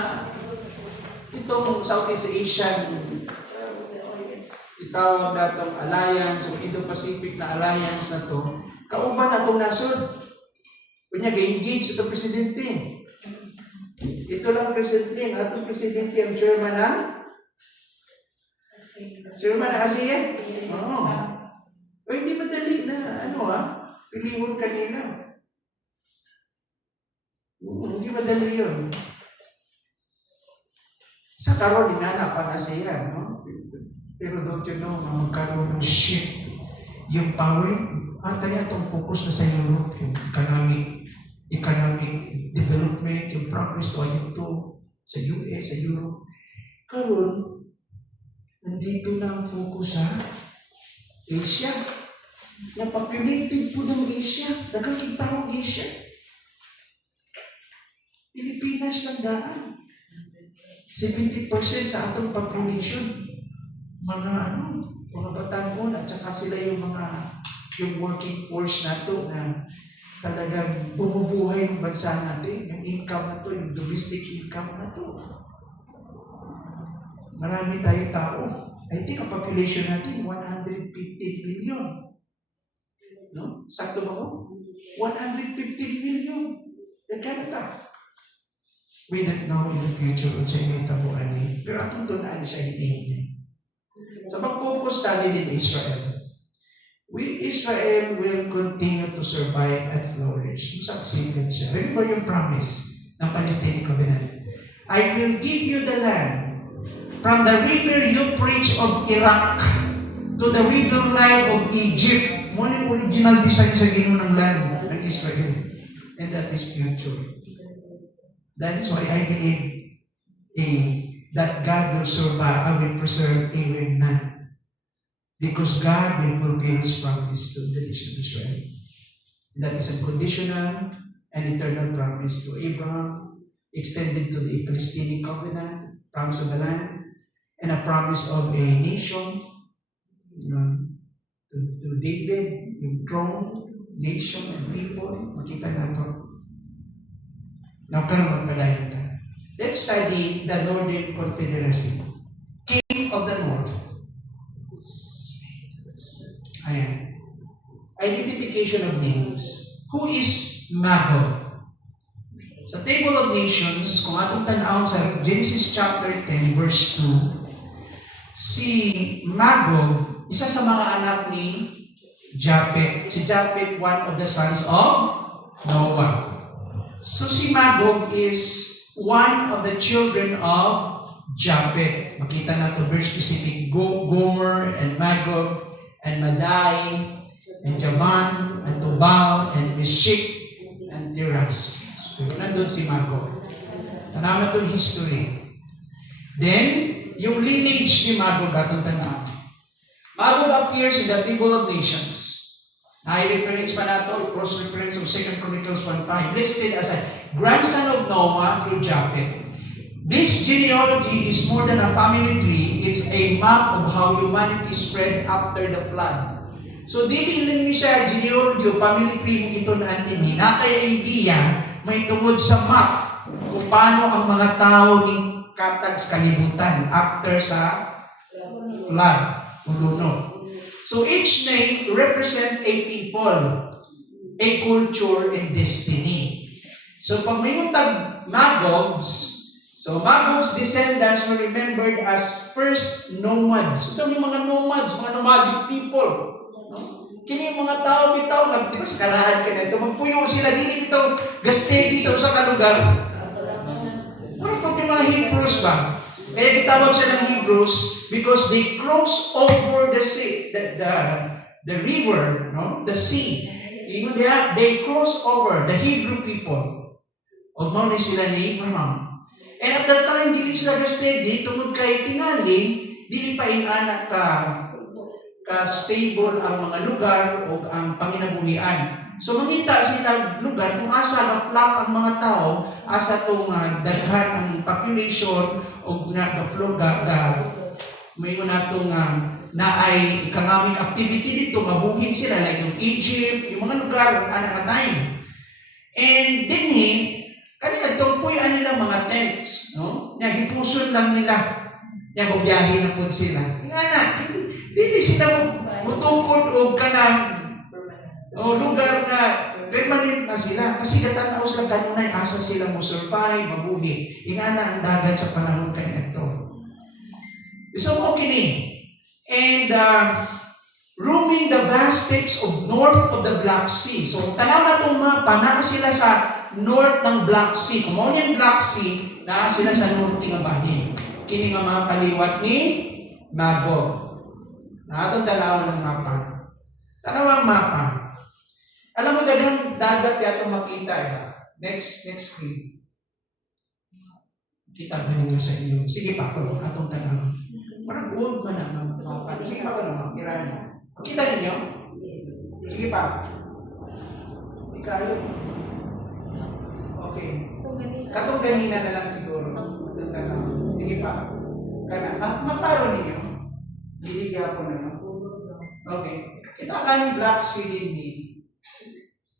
itong Southeast Asian itawag na itong alliance o Indo-Pacific na alliance na to, kauban na itong nasod. Kunya, ga-engage itong presidente. Ito lang presidente, itong presidente ang chairman na ASEAN. Oo. O hindi madali na, pilihon kanila. Hindi madali yun. Sa karon hinanap ang ASEAN, no? Pero don't you know, magkaroon ng shift. Yung power, tali atong focus na sa Europe, yung economic development, yung progress to dito sa US, sa Europe. Karon, nandito na ang focus sa Asia. Yung populated po ng Asia, nakakita ng Asia. Pilipinas lang daan. 70% sa atong population, mga batanon at saka sila yung working force nato na talagang bumubuhay ng bansa natin, yung income na to, yung domestic income na to. Marami tayong tao. I think ang population natin, 150 million. No? Sakto ba ko? 150 million. Nagkanata. We don't know in the future kung sa inyo tabuan ni. Pero atong tunaan siya hindi. Sa pag-focus study in Israel, Israel will continue to survive and flourish. Succeeded siya. Remember yung promise ng Palestinian Covenant. I will give you the land from the river Euphrates of Iraq to the river line of Egypt. Mo yung original design sa ginunang land ng Israel. And that is future. That is why I believe that God will survive and will preserve even none. Because God will fulfill His promise to the nation of Israel. That is a conditional and eternal promise to Abraham, extended to the Palestinian covenant, promise of the land, and a promise of a nation to David, yung throne, nation, and people. Makita natin. Now, pero magpadayon tayo. Let's study the Northern Confederacy. King of the North. Ayan. Identification of names. Who is Magog? Sa Table of Nations, kung atong tanawon sa Genesis chapter 10, verse 2, si Magog, isa sa mga anak ni Japhet. Si Japhet, one of the sons of Noah. So si Magog is one of the children of Japhet. Makita na to very specific. Gomer and Magog and Madai and Javan and Tubal and Meshach and Tiras. So nandun si Magog. Tanaw na itong history. Then, yung lineage ni Magog atong tanaw. Magog appears in the Table of Nations. I-reference pa na ito, cross-reference of 2 Chronicles 1:5, listed as a grandson of Noah through Japhet. This genealogy is more than a family tree, it's a map of how humanity spread after the flood. So, dili lang ni siya genealogy o family tree mo ito na antin. Hinakay idea, may tungod sa map kung paano ang mga tao ni katag sa kalibutan after sa flood o luno. So each name represent a people, a culture, and destiny. So pag may muntag Magogs, so Magogs descendants were remembered as first nomads. So yung mga nomads, mga nomadic people. No? Kini mga tao bitaw, di ba sa karahan ka na ito, magpuyo sila, dili bitaw gastedi sa usa ka lugar. Ano pag yung mga Hebrews ba? Kaya gitawag siya ng Hebrews because they cross over the sea, the river, no? The sea. They cross over the Hebrew people. O mao sila ni Abraham. And at that time, dili sila gastedi, tungod kay tingali, dili pa inana ka stable ang mga lugar o ang panginabuhian. So mangita sila lugar kung asa na-flock ang mga tao, asa itong daghan ang population o na-flow may na itong na ay economic activity dito, mabuhin sila like yung Egypt, yung mga lugar, nga time. And din kanina itong puyan nila mga tents, no? Na hipuson lang nila. Yan, bubiyahin na po sila. Nga na, hindi sila mutungkod o kanang o lugar na permanent na sila. Kasi katanaw sila kanunay, asa sila mo survive, mabuhi. Nga na ang dagat sa panahon kanya ito. So, okay ni. And roaming the vast steppes of north of the Black Sea. So, tanaw na itong mapa, naa sila sa north ng Black Sea. Kung mo yung Black Sea, naa sila sa north ng bahin. Kini nga mga kaliwat ni Magog. Natong tanaw ng mapa. Tanaw ang mapa. Alam mo, dagang dagat yato makita. Next screen. Kita ba ninyo sa inyo? Sige pa ko, atong tanaw. Parang old man ang mapa. Sige pa ko naman, kirahan. Kita ninyo? Sige pa. Ikayo. Okay. Kung ganito. Katong ganina na lang siguro. Sige pa. Maparo ninyo. Diliga ko na. No? Okay. Kita ka ng Black Sea din ni.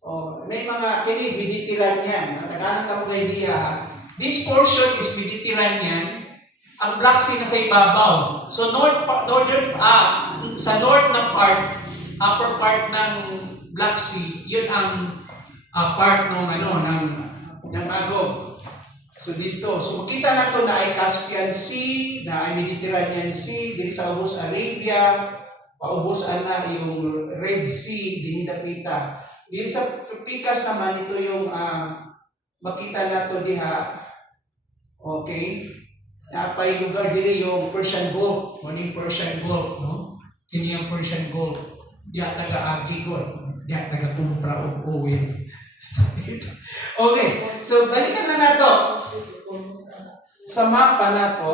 Oh, may mga kini Mediterranean. Nataganang ka po idea. This portion is Mediterranean. Ang Black Sea na sa ibabaw. So sa north na part, upper part ng Black Sea, yun ang part ng agos. So dito, so makita na to na ay Caspian Sea, na ay Mediterranean Sea, din sa ubos Arabia, paubos na yung Red Sea, dinidapita. Din sa pikas naman ito yung makita na to diha. Okay? Napay lugar dili yung Persian Gulf, muning Persian Gulf, no? Kini yung Persian Gulf. Diya taga-agi ko, diya taga-kumpra o uwi. Okay, so balikan na nato sa mapa nato.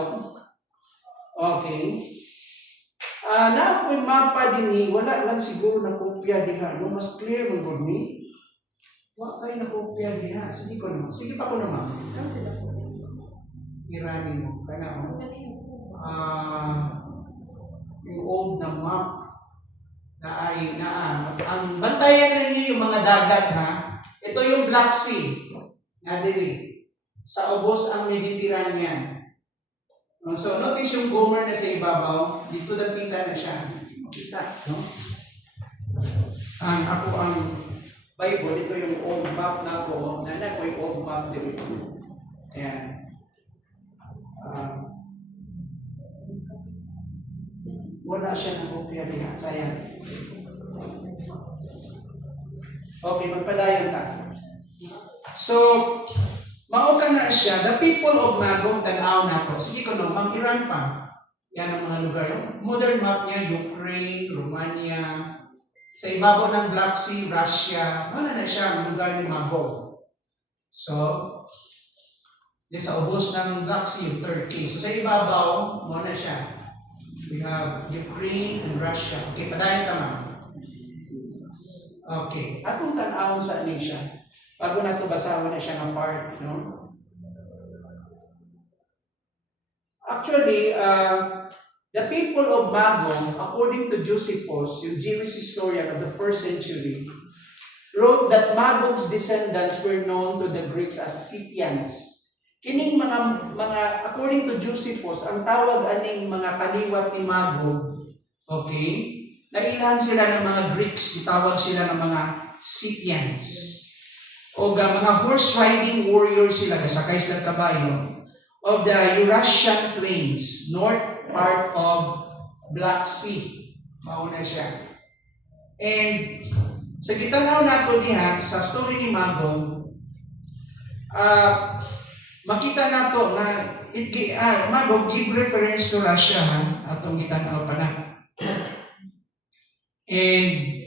Okay. Na po yung mapa din wala lang siguro na kopya diha. No, mas clear mo gud ni. Wa kay na kopya diha. Sige ko no. Sige pa ko na ma'am. Irani mo kana mo. Yung old na map na ay ang bantayan na niyo yung mga dagat ha. Ito yung Black Sea. Na dili. Sa ubos ang Mediterranean. So notice yung Gomer na sa ibabaw, dito dapita na siya. Makita, no? Ang Bible, ito yung old map na ko. Nana ko yung old map din. Ayan. Wala siya na kopya diha. Sayang. Okay, magpadayon ta. So, mao ka na siya, the people of Magog, tanaw na to. Sige ko no, Iran pa. Yan ang mga lugar. Yung modern map niya, Ukraine, Romania, sa ibabaw ng Black Sea, Russia, wala na siya ang lugar ni Magog. So, sa ubos ng Black Sea, Turkey. So, sa ibabaw, muna siya. We have Ukraine and Russia. Okay, padayon ka ma'am. Okay. Atong tanawon sa siya. Bago na ito basawan na siya ng part, no? Actually, the people of Magog, according to Josephus, yung Jewish historian of the 1st century, wrote that Magog's descendants were known to the Greeks as Scythians. Kining mga according to Josephus, ang tawag aning mga kaliwat ni Magog, okay? Nagilahan sila ng mga Greeks, itawag sila ng mga Scythians. O mga horse riding warriors sila, kasakay sila kabayo, of the Eurasian plains, north part of Black Sea. Mauna siya. And sa gitanaw nato diha, sa story ni Magog, makita nato na Magog give reference to Russia atong gitanaw pa na. And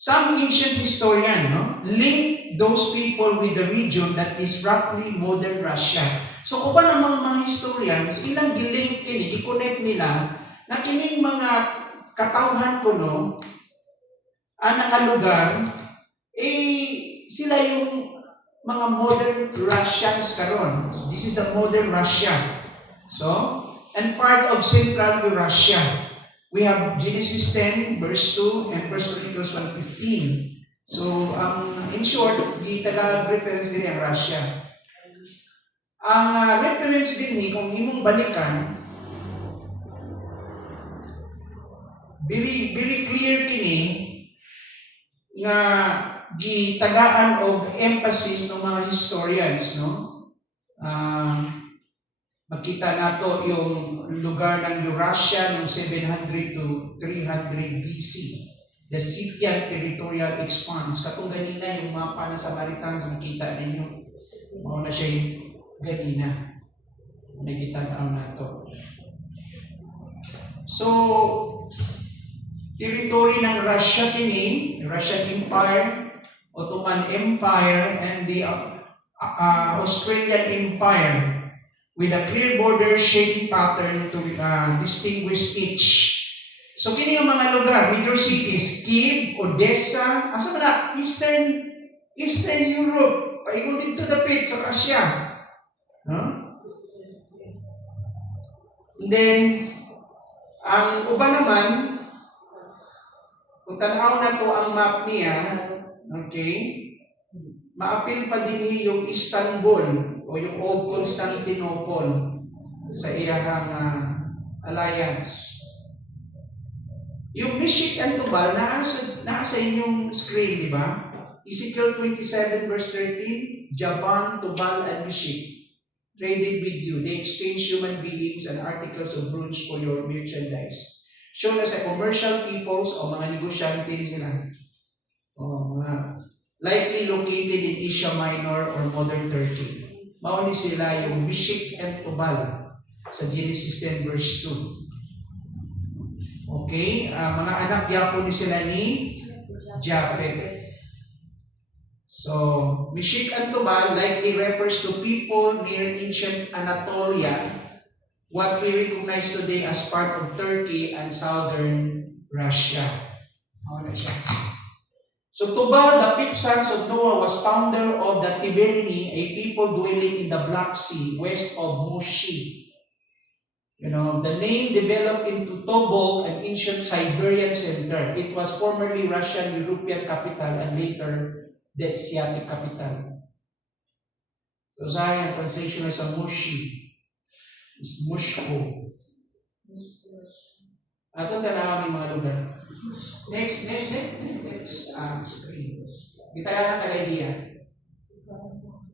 some ancient historian link those people with the region that is roughly modern Russia. So kung ba namang mga historians, ilang gilink kini, i-connect nila na kining mga katawhan ko nakalugar, sila yung mga modern Russians karon. This is the modern Russia. So, and part of Central Eurasia. We have Genesis 10, verse 2, and 1 Corinthians 1:15. So, in short, di taga-reference din ang Russia. Ang reference din kung imong balikan, very clear kini nga gitagaan og emphasis ng mga historians, makita nato yung lugar ng Eurasia noong 700 to 300 BC. The Scythian territorial expanse. Katong ganina yung mapa na Samaritans, makita ninyo. Mao na siya yung ganina. Nagitanaw nato. So, territory ng Russia kini, Russian Empire, Ottoman Empire, and the Australian Empire, with a clear border shading pattern to distinguish each. So kini ang mga lugar, major cities, Kiev, Odessa, asa man na Eastern Europe, paingon dito dapit sa Kasya. No? And then, ang uba naman, kung tanaw na to ang map niya, okay, maapil pa din yung Istanbul o yung Old Constantinople sa iyahang alliance. Yung Meshech and Tubal, nasa inyong screen, di ba? Ezekiel 27 verse 13, Javan, Tubal, and Meshech traded with you. They exchanged human beings and articles of bronze for your merchandise. Shown as a commercial peoples o mga negosyante sila. O mga likely located in Asia Minor or modern Turkey. Mauni sila yung Meshech and Tubal sa Genesis 10 verse 2. Okay, mga anak Yapo ni sila ni Japhet. So, Meshech and Tubal likely refers to people near ancient Anatolia, what we recognize today as part of Turkey and southern Russia. Ano siya? So, Tubal, the fifth sons of Noah, was founder of the Tiberini, a people dwelling in the Black Sea, west of Moshi. You know, the name developed into Tobol, an ancient Siberian center. It was formerly Russian European capital and later the Asiatic capital. So, sa translation is sa Moshi. It's Moscow. Atong tanawin mga lugar. Next screen. Kita ka ng idea.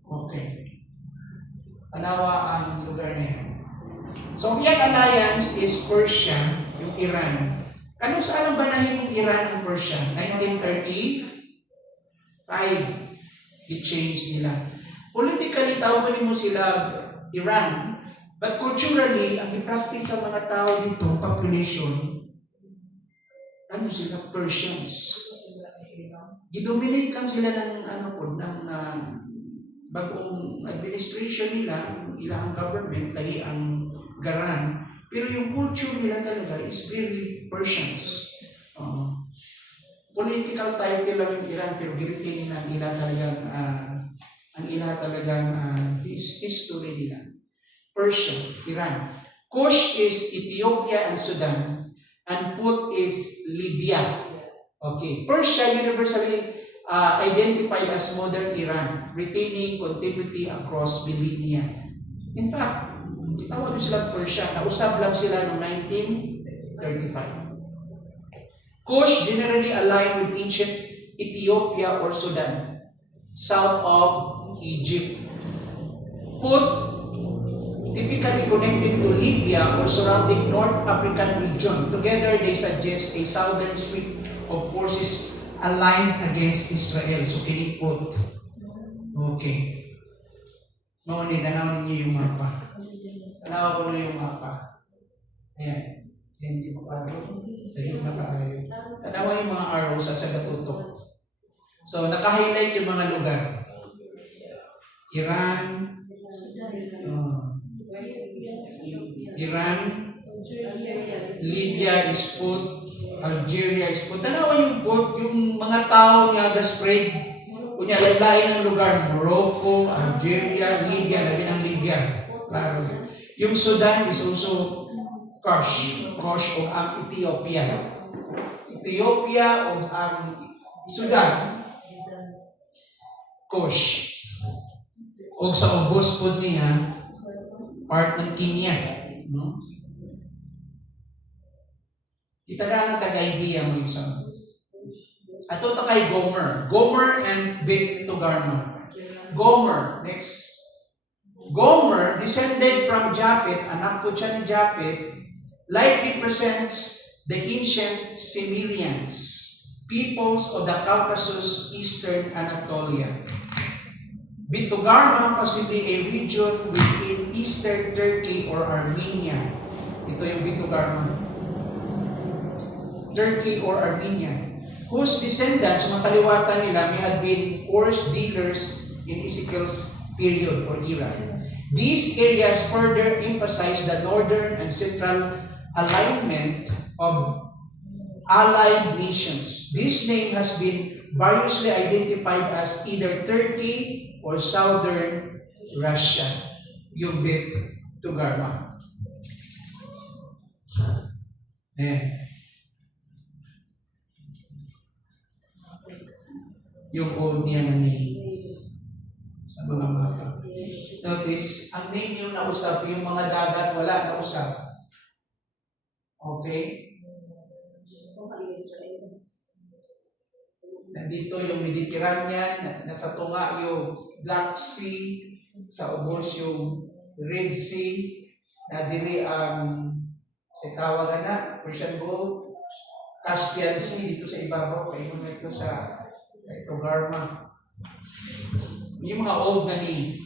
Okay. Panawa ang lugar na yan. Soviet Alliance is Persia, yung Iran. Kano saan ang banahin yung Iran ang Persia? 1935, i-change nila. Politically, tawagin mo sila Iran. But culturally, ang i-practice sa mga tao dito, population, ano sila? Persians. I-dominate lang sila ng bagong administration nila, ilang government, lahi ang Garan. Pero yung culture nila talaga is very Persians. Political title lang yung Iran, pero giritin na nila talagang history nila. Persia, Iran. Kush is Ethiopia and Sudan, and Put is Libya. Okay. Persia universally identified as modern Iran, retaining continuity across millennia. In fact, tawag sila Persia, nausab lang sila noong 1935. Kush generally aligned with ancient Ethiopia or Sudan, south of Egypt. Put typically connected to Libya or surrounding North African region. Together, they suggest a southern sweep of forces aligned against Israel. So, kinipot. Okay. Noon, tanaw ninyo yung mapa. Tanaw ko na yung mapa. Ayan. Hindi mo paro. Ayun, naka-ayo. Tanaw yung mga arrows sa sagatutok. So, naka-highlight yung mga lugar. Iran, Libya is Put, Algeria is Put. Tanaw yung Put, yung mga tao niya spread. Kunya, lalain ng lugar, Morocco, Algeria, Libya, labi ng Libya. Claro. Yung Sudan is also Kush o ang Ethiopia. Ethiopia o ang Sudan, Kush. O sa ubos po niya, part ng Kenya. No? Kita na taga-idea mo yung sa ato ta kay Gomer. Gomer and Big Togarma. Gomer, next. Gomer, descended from Japhet, anak po siya ni Japhet, likely presents the ancient Cimmerians, peoples of the Caucasus, Eastern Anatolia. Bitogarma, possibly a region within Eastern Turkey or Armenia. Ito yung Bitogarma. Turkey or Armenia. Whose descendants, mga kaliwatan nila, may had been horse dealers in Ezekiel's period or era. These areas further emphasize the northern and central alignment of allied nations. This name has been variously identified as either Turkey or Southern Russia. Yung bit to Garma. Yung old niya na name sa mga mapa. Notice, ang name yung nausap, yung mga dagat, wala nausap. Okay? Nandito yung Mediterranean, nasa tunga yung Black Sea, sa ubos yung Red Sea, na dili ang tawag na Persian Gulf, Caspian Sea dito sa ibabaw, kayo ito sa ito Garma. Yung mga old na name.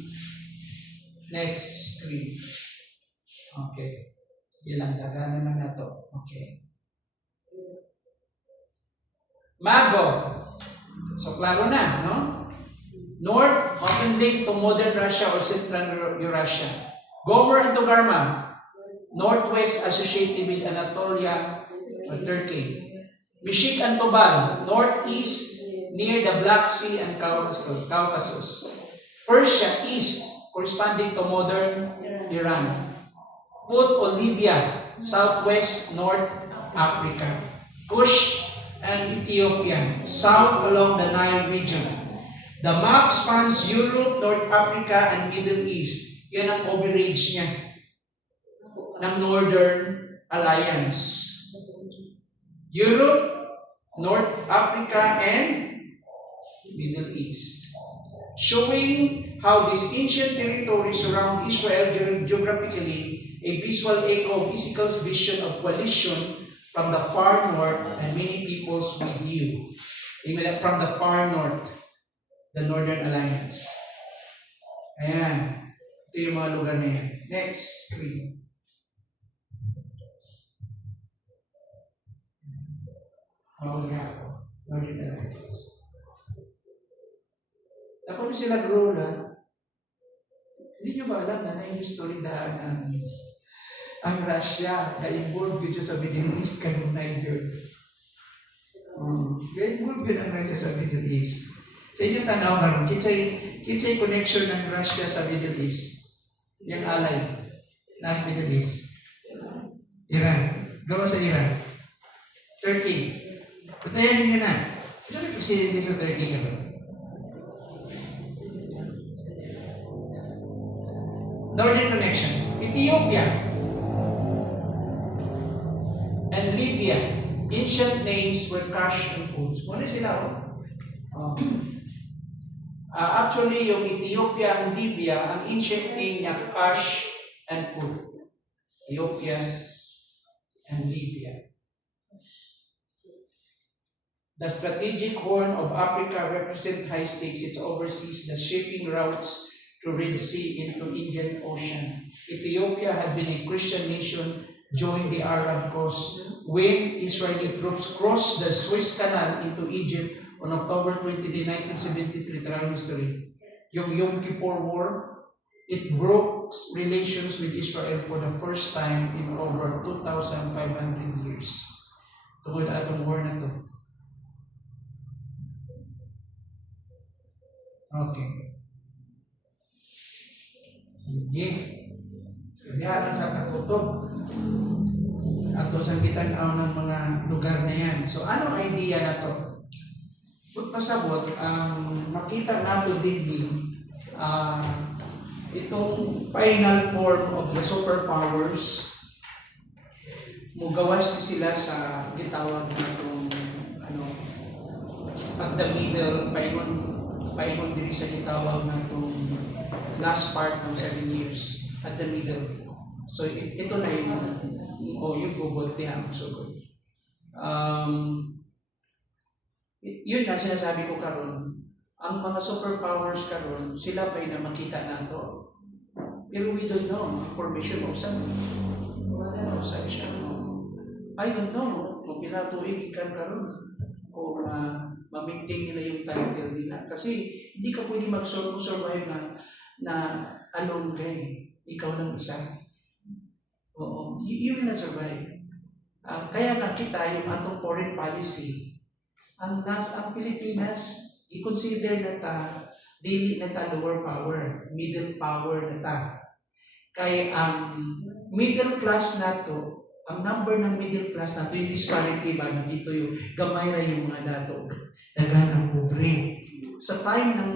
Next screen. Okay. Ilang daga naman na to. Okay. Mago. So, klaro na, no? North, often linked to modern Russia or Central Eurasia. Gomer and Togarma, northwest associated with Anatolia or Turkey. Mishik and Tubal, northeast near the Black Sea and Caucasus. Persia, east, corresponding to modern Iran. Put or Libya, southwest North Africa. Kush and Ethiopia, south along the Nile region. The map spans Europe, North Africa, and Middle East. Yan ang coverage niya ng Northern Alliance. Europe, North Africa, and Middle East. Showing how these ancient territories surround Israel geographically, a visual echo of Ezekiel's vision of coalition from the far north and many peoples with you. From the far north, the Northern Alliance. Ayan. Ito yung mga lugar na yan. Next screen. Oh, yeah. Northern Alliance. Tapos sila grow na. Hindi nyo ba alam na history daan ang Russia na-involved yun sa Middle East kanunay yun. Na-involved yun ang Russia sa Middle East. Sa inyong tanaw karon, kinsay connection ng Russia sa Middle East? Yung alay nasa Middle East. Iran. Gawa sa Iran. Turkey. Patayan ninyo na. Ito may presidente sa Turkey ka ba? Northern connection. Ethiopia and Libya. Ancient names were Kush and Put. Muna sila actually, yung Ethiopia and Libya, ang ancient name niya Kush and Put. Ethiopia and Libya. The strategic horn of Africa represents high stakes. It oversees the shipping routes to Red Sea into Indian Ocean. Ethiopia had been a Christian nation during the Arab coast when Israeli troops crossed the Suez Canal into Egypt on October 23, 1973. Travel history. Yung Yom Kippur War, it broke relations with Israel for the first time in over 2,500 years. Tungkol atong war na to. Okay. Sige. Kaya sa katutob. Ato sa kitanaw ng mga lugar na yan. So, anong idea na to? Pasabot, makita nato din itong final form of the superpowers. Mugawas sila sa gitawag na itong at the middle, paingon din sa gitawag na itong last part ng 7 years at the middle. So, ito na yung gubot niya. So, yun na sinasabi ko karon, ang mga superpowers karon, sila pa na makita nato. Pero we don't know, information mo saan. Saan siya. I don't know, kung pinatuig ikan karon, kung ma-maintain nila yung title nila. Kasi hindi ka pwede mag-survive na alone kay ikaw lang isa. You will not survive. Kaya nga kita yung atong foreign policy, ang Pilipinas i-consider na ta dili na ta lower power, middle power na ta. Kay ang middle class nato, ang number ng middle class nato, yung disparity ba, nandito yung gamay ra yung mga dato, dagan ang pobre. Sa time ng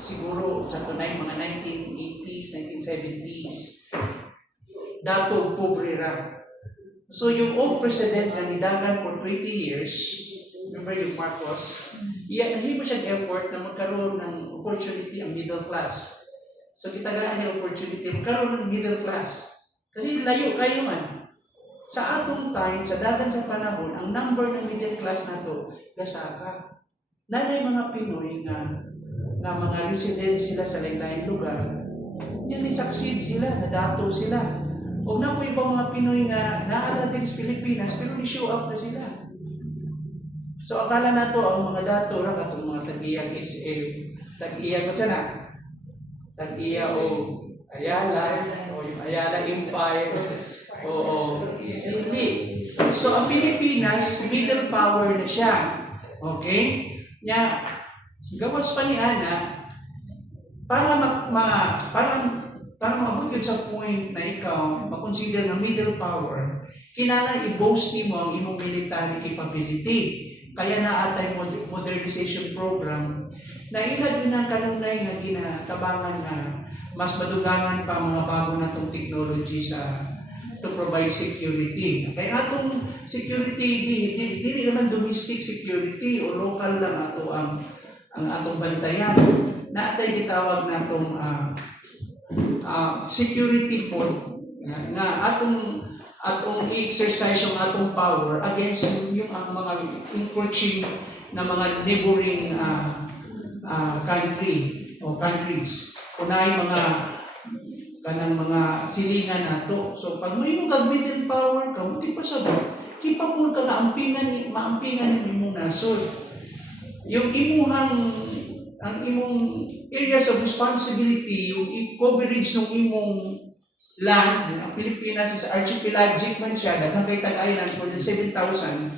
siguro sa tunay mga 1980s, 1970s, dato pobre ra. So yung old president na nidagan for 20 years, remember yung Marcos, nahimo siyang effort na magkaroon ng opportunity ang middle class. So kitagaan niya opportunity, magkaroon ng middle class. Kasi layo kayo man. Sa atong time, sa dagan sa panahon, ang number ng middle class na to, gasaka. Nanay mga Pinoy nga mga resident sila sa lain-lain lugar, yan may succeed sila, nadato sila. O na po ibang mga Pinoy nga naara din sa Pilipinas, pero ni-show up na sila. So akala nato ang mga dato ra katong mga tag-iyang tag-iyang mo na? Tag-iya o Ayala, o yung Ayala Empire, o hindi. So ang Pilipinas, middle power na siya. Okay? Gawas pa ni Ana, para maabot yun sa point na ikaw makonsider na middle power, kinala i-boast mo ang imong military capability. Kaya na atay modernization program na ilag yun ang kanunay na ginatabangan na mas madugangan pa mga bago na itong technology to provide security. Kaya atong security, di naman domestic security o local lang ato ang atong bantayan. Na atay gitawag na itong security po na atong i-exercise yung atong power against yung mga encroaching na mga neighboring countries. Unay kanang mga silingan nato. So pag may mga middle power ka, buti pa sa kipapul ka na maampingan ng imong nasod. Yung ang imong areas of responsibility, yung coverage ng imong land, ang Pilipinas is archipelagic man siya, daghang kay Tag-Island, more than 7,000.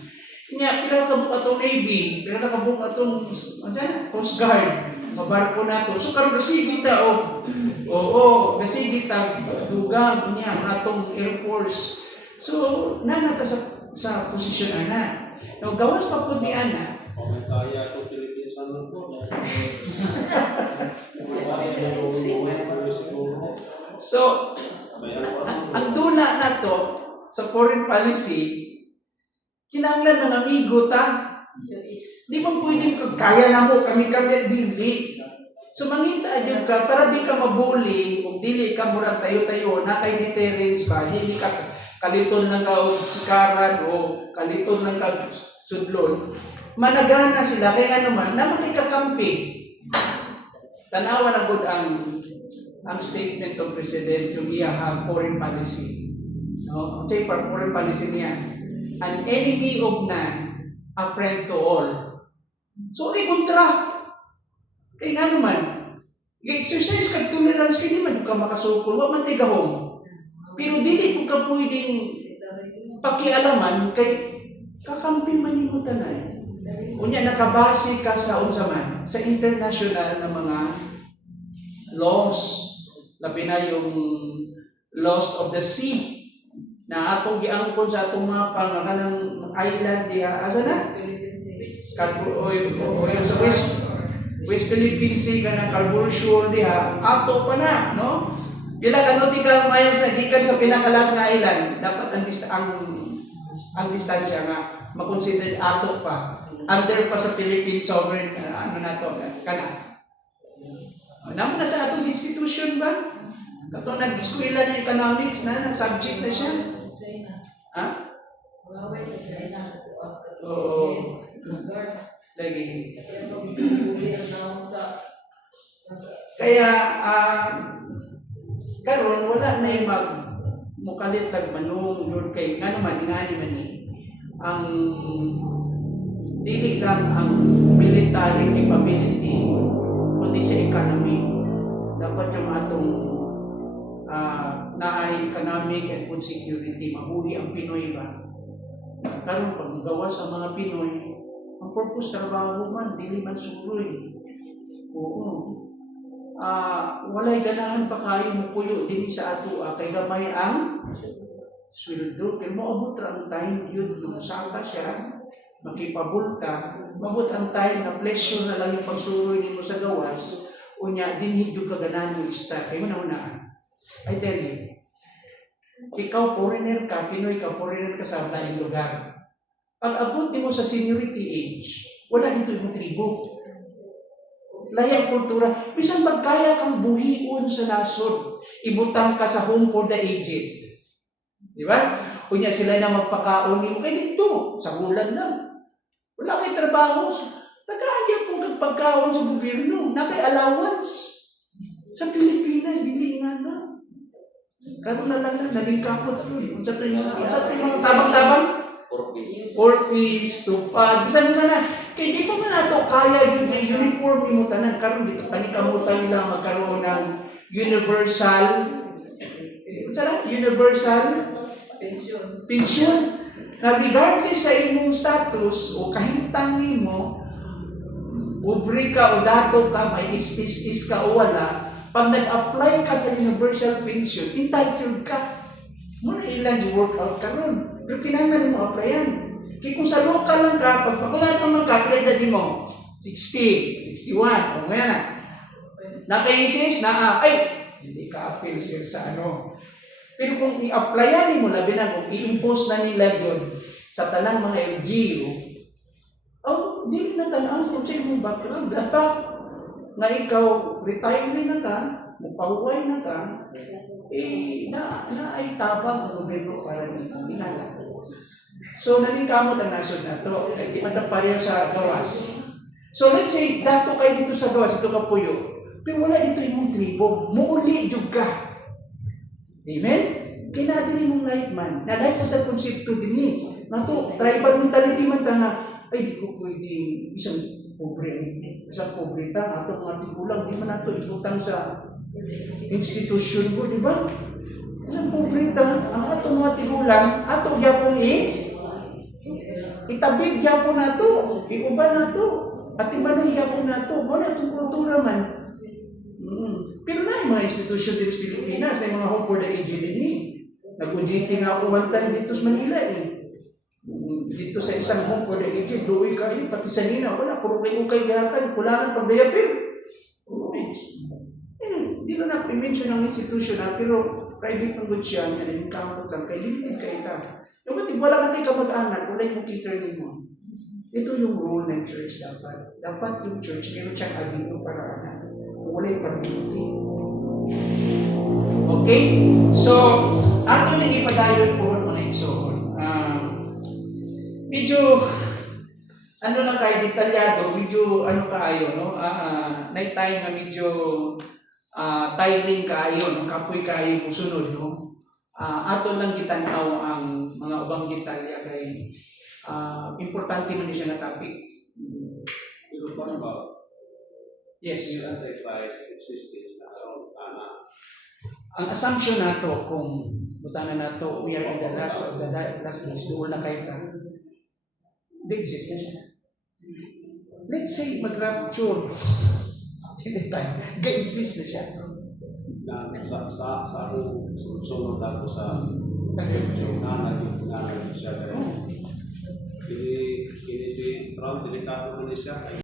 Kanya, pila ka buong atong Navy, pila ka buong atong Coast Guard, mga barko nato. So, karon gasigit ta, gasigit ta, dugang, niya, atong Air Force. So, nanata sa posisyon ana. Now, gawas pa po ni ana. Kaya itong Pilipinas ano po. So, ang dula na to sa foreign policy, kinahanglan ng amigo ta. Di ba pwedeng kaya na mo kami at dili. So mangita adyo ka, para di ka mabuli, kung dili ka murag tayo-tayo, na kay deterrence ba, dili ka kaliton lang ka o sikaran o kaliton lang ka sudlon, managana sila, kaya nga naman, naman kay kakampi. Tanawa na good ang statement ng President, yung iyahang foreign policy. No? Say, foreign policy niya, an enemy of none, a friend to all. So, kontra. Kaya nga naman, i-exercise ka tolerance, kaya naman ka makasukol, wag man tigahong. Pero dili po ka pwedeng pakialaman, kay kakampi man yung tanay. Kunya, nakabase ka sa unsaman, sa international na mga laws, labi na yung laws of the sea, na atong giangkon sa atong mapa nga kanang island diha asa na sa West Philippine Sea kanang Carbon Shoal diha ato pa na, no? Pila ka nautical miles sa gikan sa pinakalas nga island, dapat ang distansya nga makonsider ato pa, under pa sa Philippine sovereign kana. Naman na sa atong institution ba? Kato nag-eskwela ng economics na, nag-subject na siya. Ha? Oo. Lagi. Kaya, karon wala na yung mukalit manung yun kay, nga naman, ingani man ang dili lang ang military capability, kundi sa economy. Dapat yung atong naay economic and food security, mabuhi ang Pinoy ba? karon paggawa sa mga Pinoy, ang purpose trabaho man, dili man suroy. Oo. Walay ganahan pa kayo mo puyo din sa ato, kay gamay ang sweldo. Kaya maabot ra ang time yun, nung usaka siya, makipabulta, mabot ang time na pleasure na lang yung pagsuroy nimo sa gawas, unya, dinhid yung kaganahan mo start. Kaya una, I tell you, ikaw foreigner ka, Pinoy ka, foreigner ka sa laing lugar. Pag abot mo sa seniority age, wala dito yung tribo. Lahi ang kultura. Bisan magkaya kang buhion sa nasod, ibutang ka sa home for the aged. Di ba? Kunya sila na magpakaon mo, dito, sa ulan lang. Wala kay trabaho. Nag-aaya po kang pagkaon sa gobyerno, na kay allowance. Sa Pilipinas, hindi nga na. Karoon na lang naging kapot yun. Sa tayo mga tabang-tabang, 4 piece, tupad, bisan na. Kaya di pa man nato kaya yun na uniform mo tanan. Karoon dito, panikamutan nila magkaroon ng universal pension. Na regardless sa imong status o kahintang nimo, pobre ka o dato ka, may is ka o wala, pag nag-apply ka sa universal pension, entitled ka. Muna ilang i-work out ka nun. Pero kailangan mo applyan. Kaya kung sa local lang ka, pag pakulat naman ka, apply din mo, 60, 61, o ngayon na. Naka-insist na, hindi ka appeal sir sa ano. Pero kung i-applyan mo, labi na kung i-impose na nila yun sa tanang mga LGU, hindi na tanaan kung sa imong background. Dapat na ikaw, retire na ka, mapahuway na ka, na ay tabang sa gobyerno para nito. So, nanikamot ang nasod na to. Kaya di man pareho sa gawas. So, let's say, dato kayo dito sa gawas, ito ka puyo. Pero wala dito yung tribo. Muuli yung ka. Amen? Kinadiri mong life man. Na life po sa konsepto din eh. Nato, tribal mentality man ta nga, di ko pwedeng isang pobre ta, ato mga tigulang, di man nato ibutang sa institusyon ko, di ba? Isang pobre ta, ang ato mga tigulang, ato gyapon itabig gyapon nato, iuban nato, at ibanong gyapon nato, wala itong kultura man. Pero na yung mga institusyon dito sa Pilipinas, na yung mga home for the aged din eh. Nag-UGT nga ako one time dito sa Manila eh. Dito sa isang home for the aged, doon kayo, pati sa nina, wala, puro kayo kayatan, kulangan pang diaper. Hindi na ako i-mention ng institutional, pero private ng good siya, yan yung kamot lang, kaya limited kayo ka. Yung ba't wala na kayo kamag-anak, wala yung kikirnin mo. Ito yung role ng church dapat. Dapat yung church, meron siyang agino para anak. Wala yung pag-iuti. Okay? So, ato na ipadayon po mga igsoon. Medyo, lang kayo detalyado, medyo kaayo, no? Night time na medyo tiring kaayo, no? Kapoy kaayo kung sunod, no? Ato lang kitanaw ang mga ubang detalya kay importante man siya na topic. Pero paano ba? Yes. You anti-Christ existence na Ang assumption nato kung butana nato we are in the last of the last days, doon na kayo ka. Exist na siya. Let's say mag-rapture. Hindi tayo. Ga-exist na siya. sa akong sunod ako sa YouTube na siya. Kini si Trump, delikado man siya.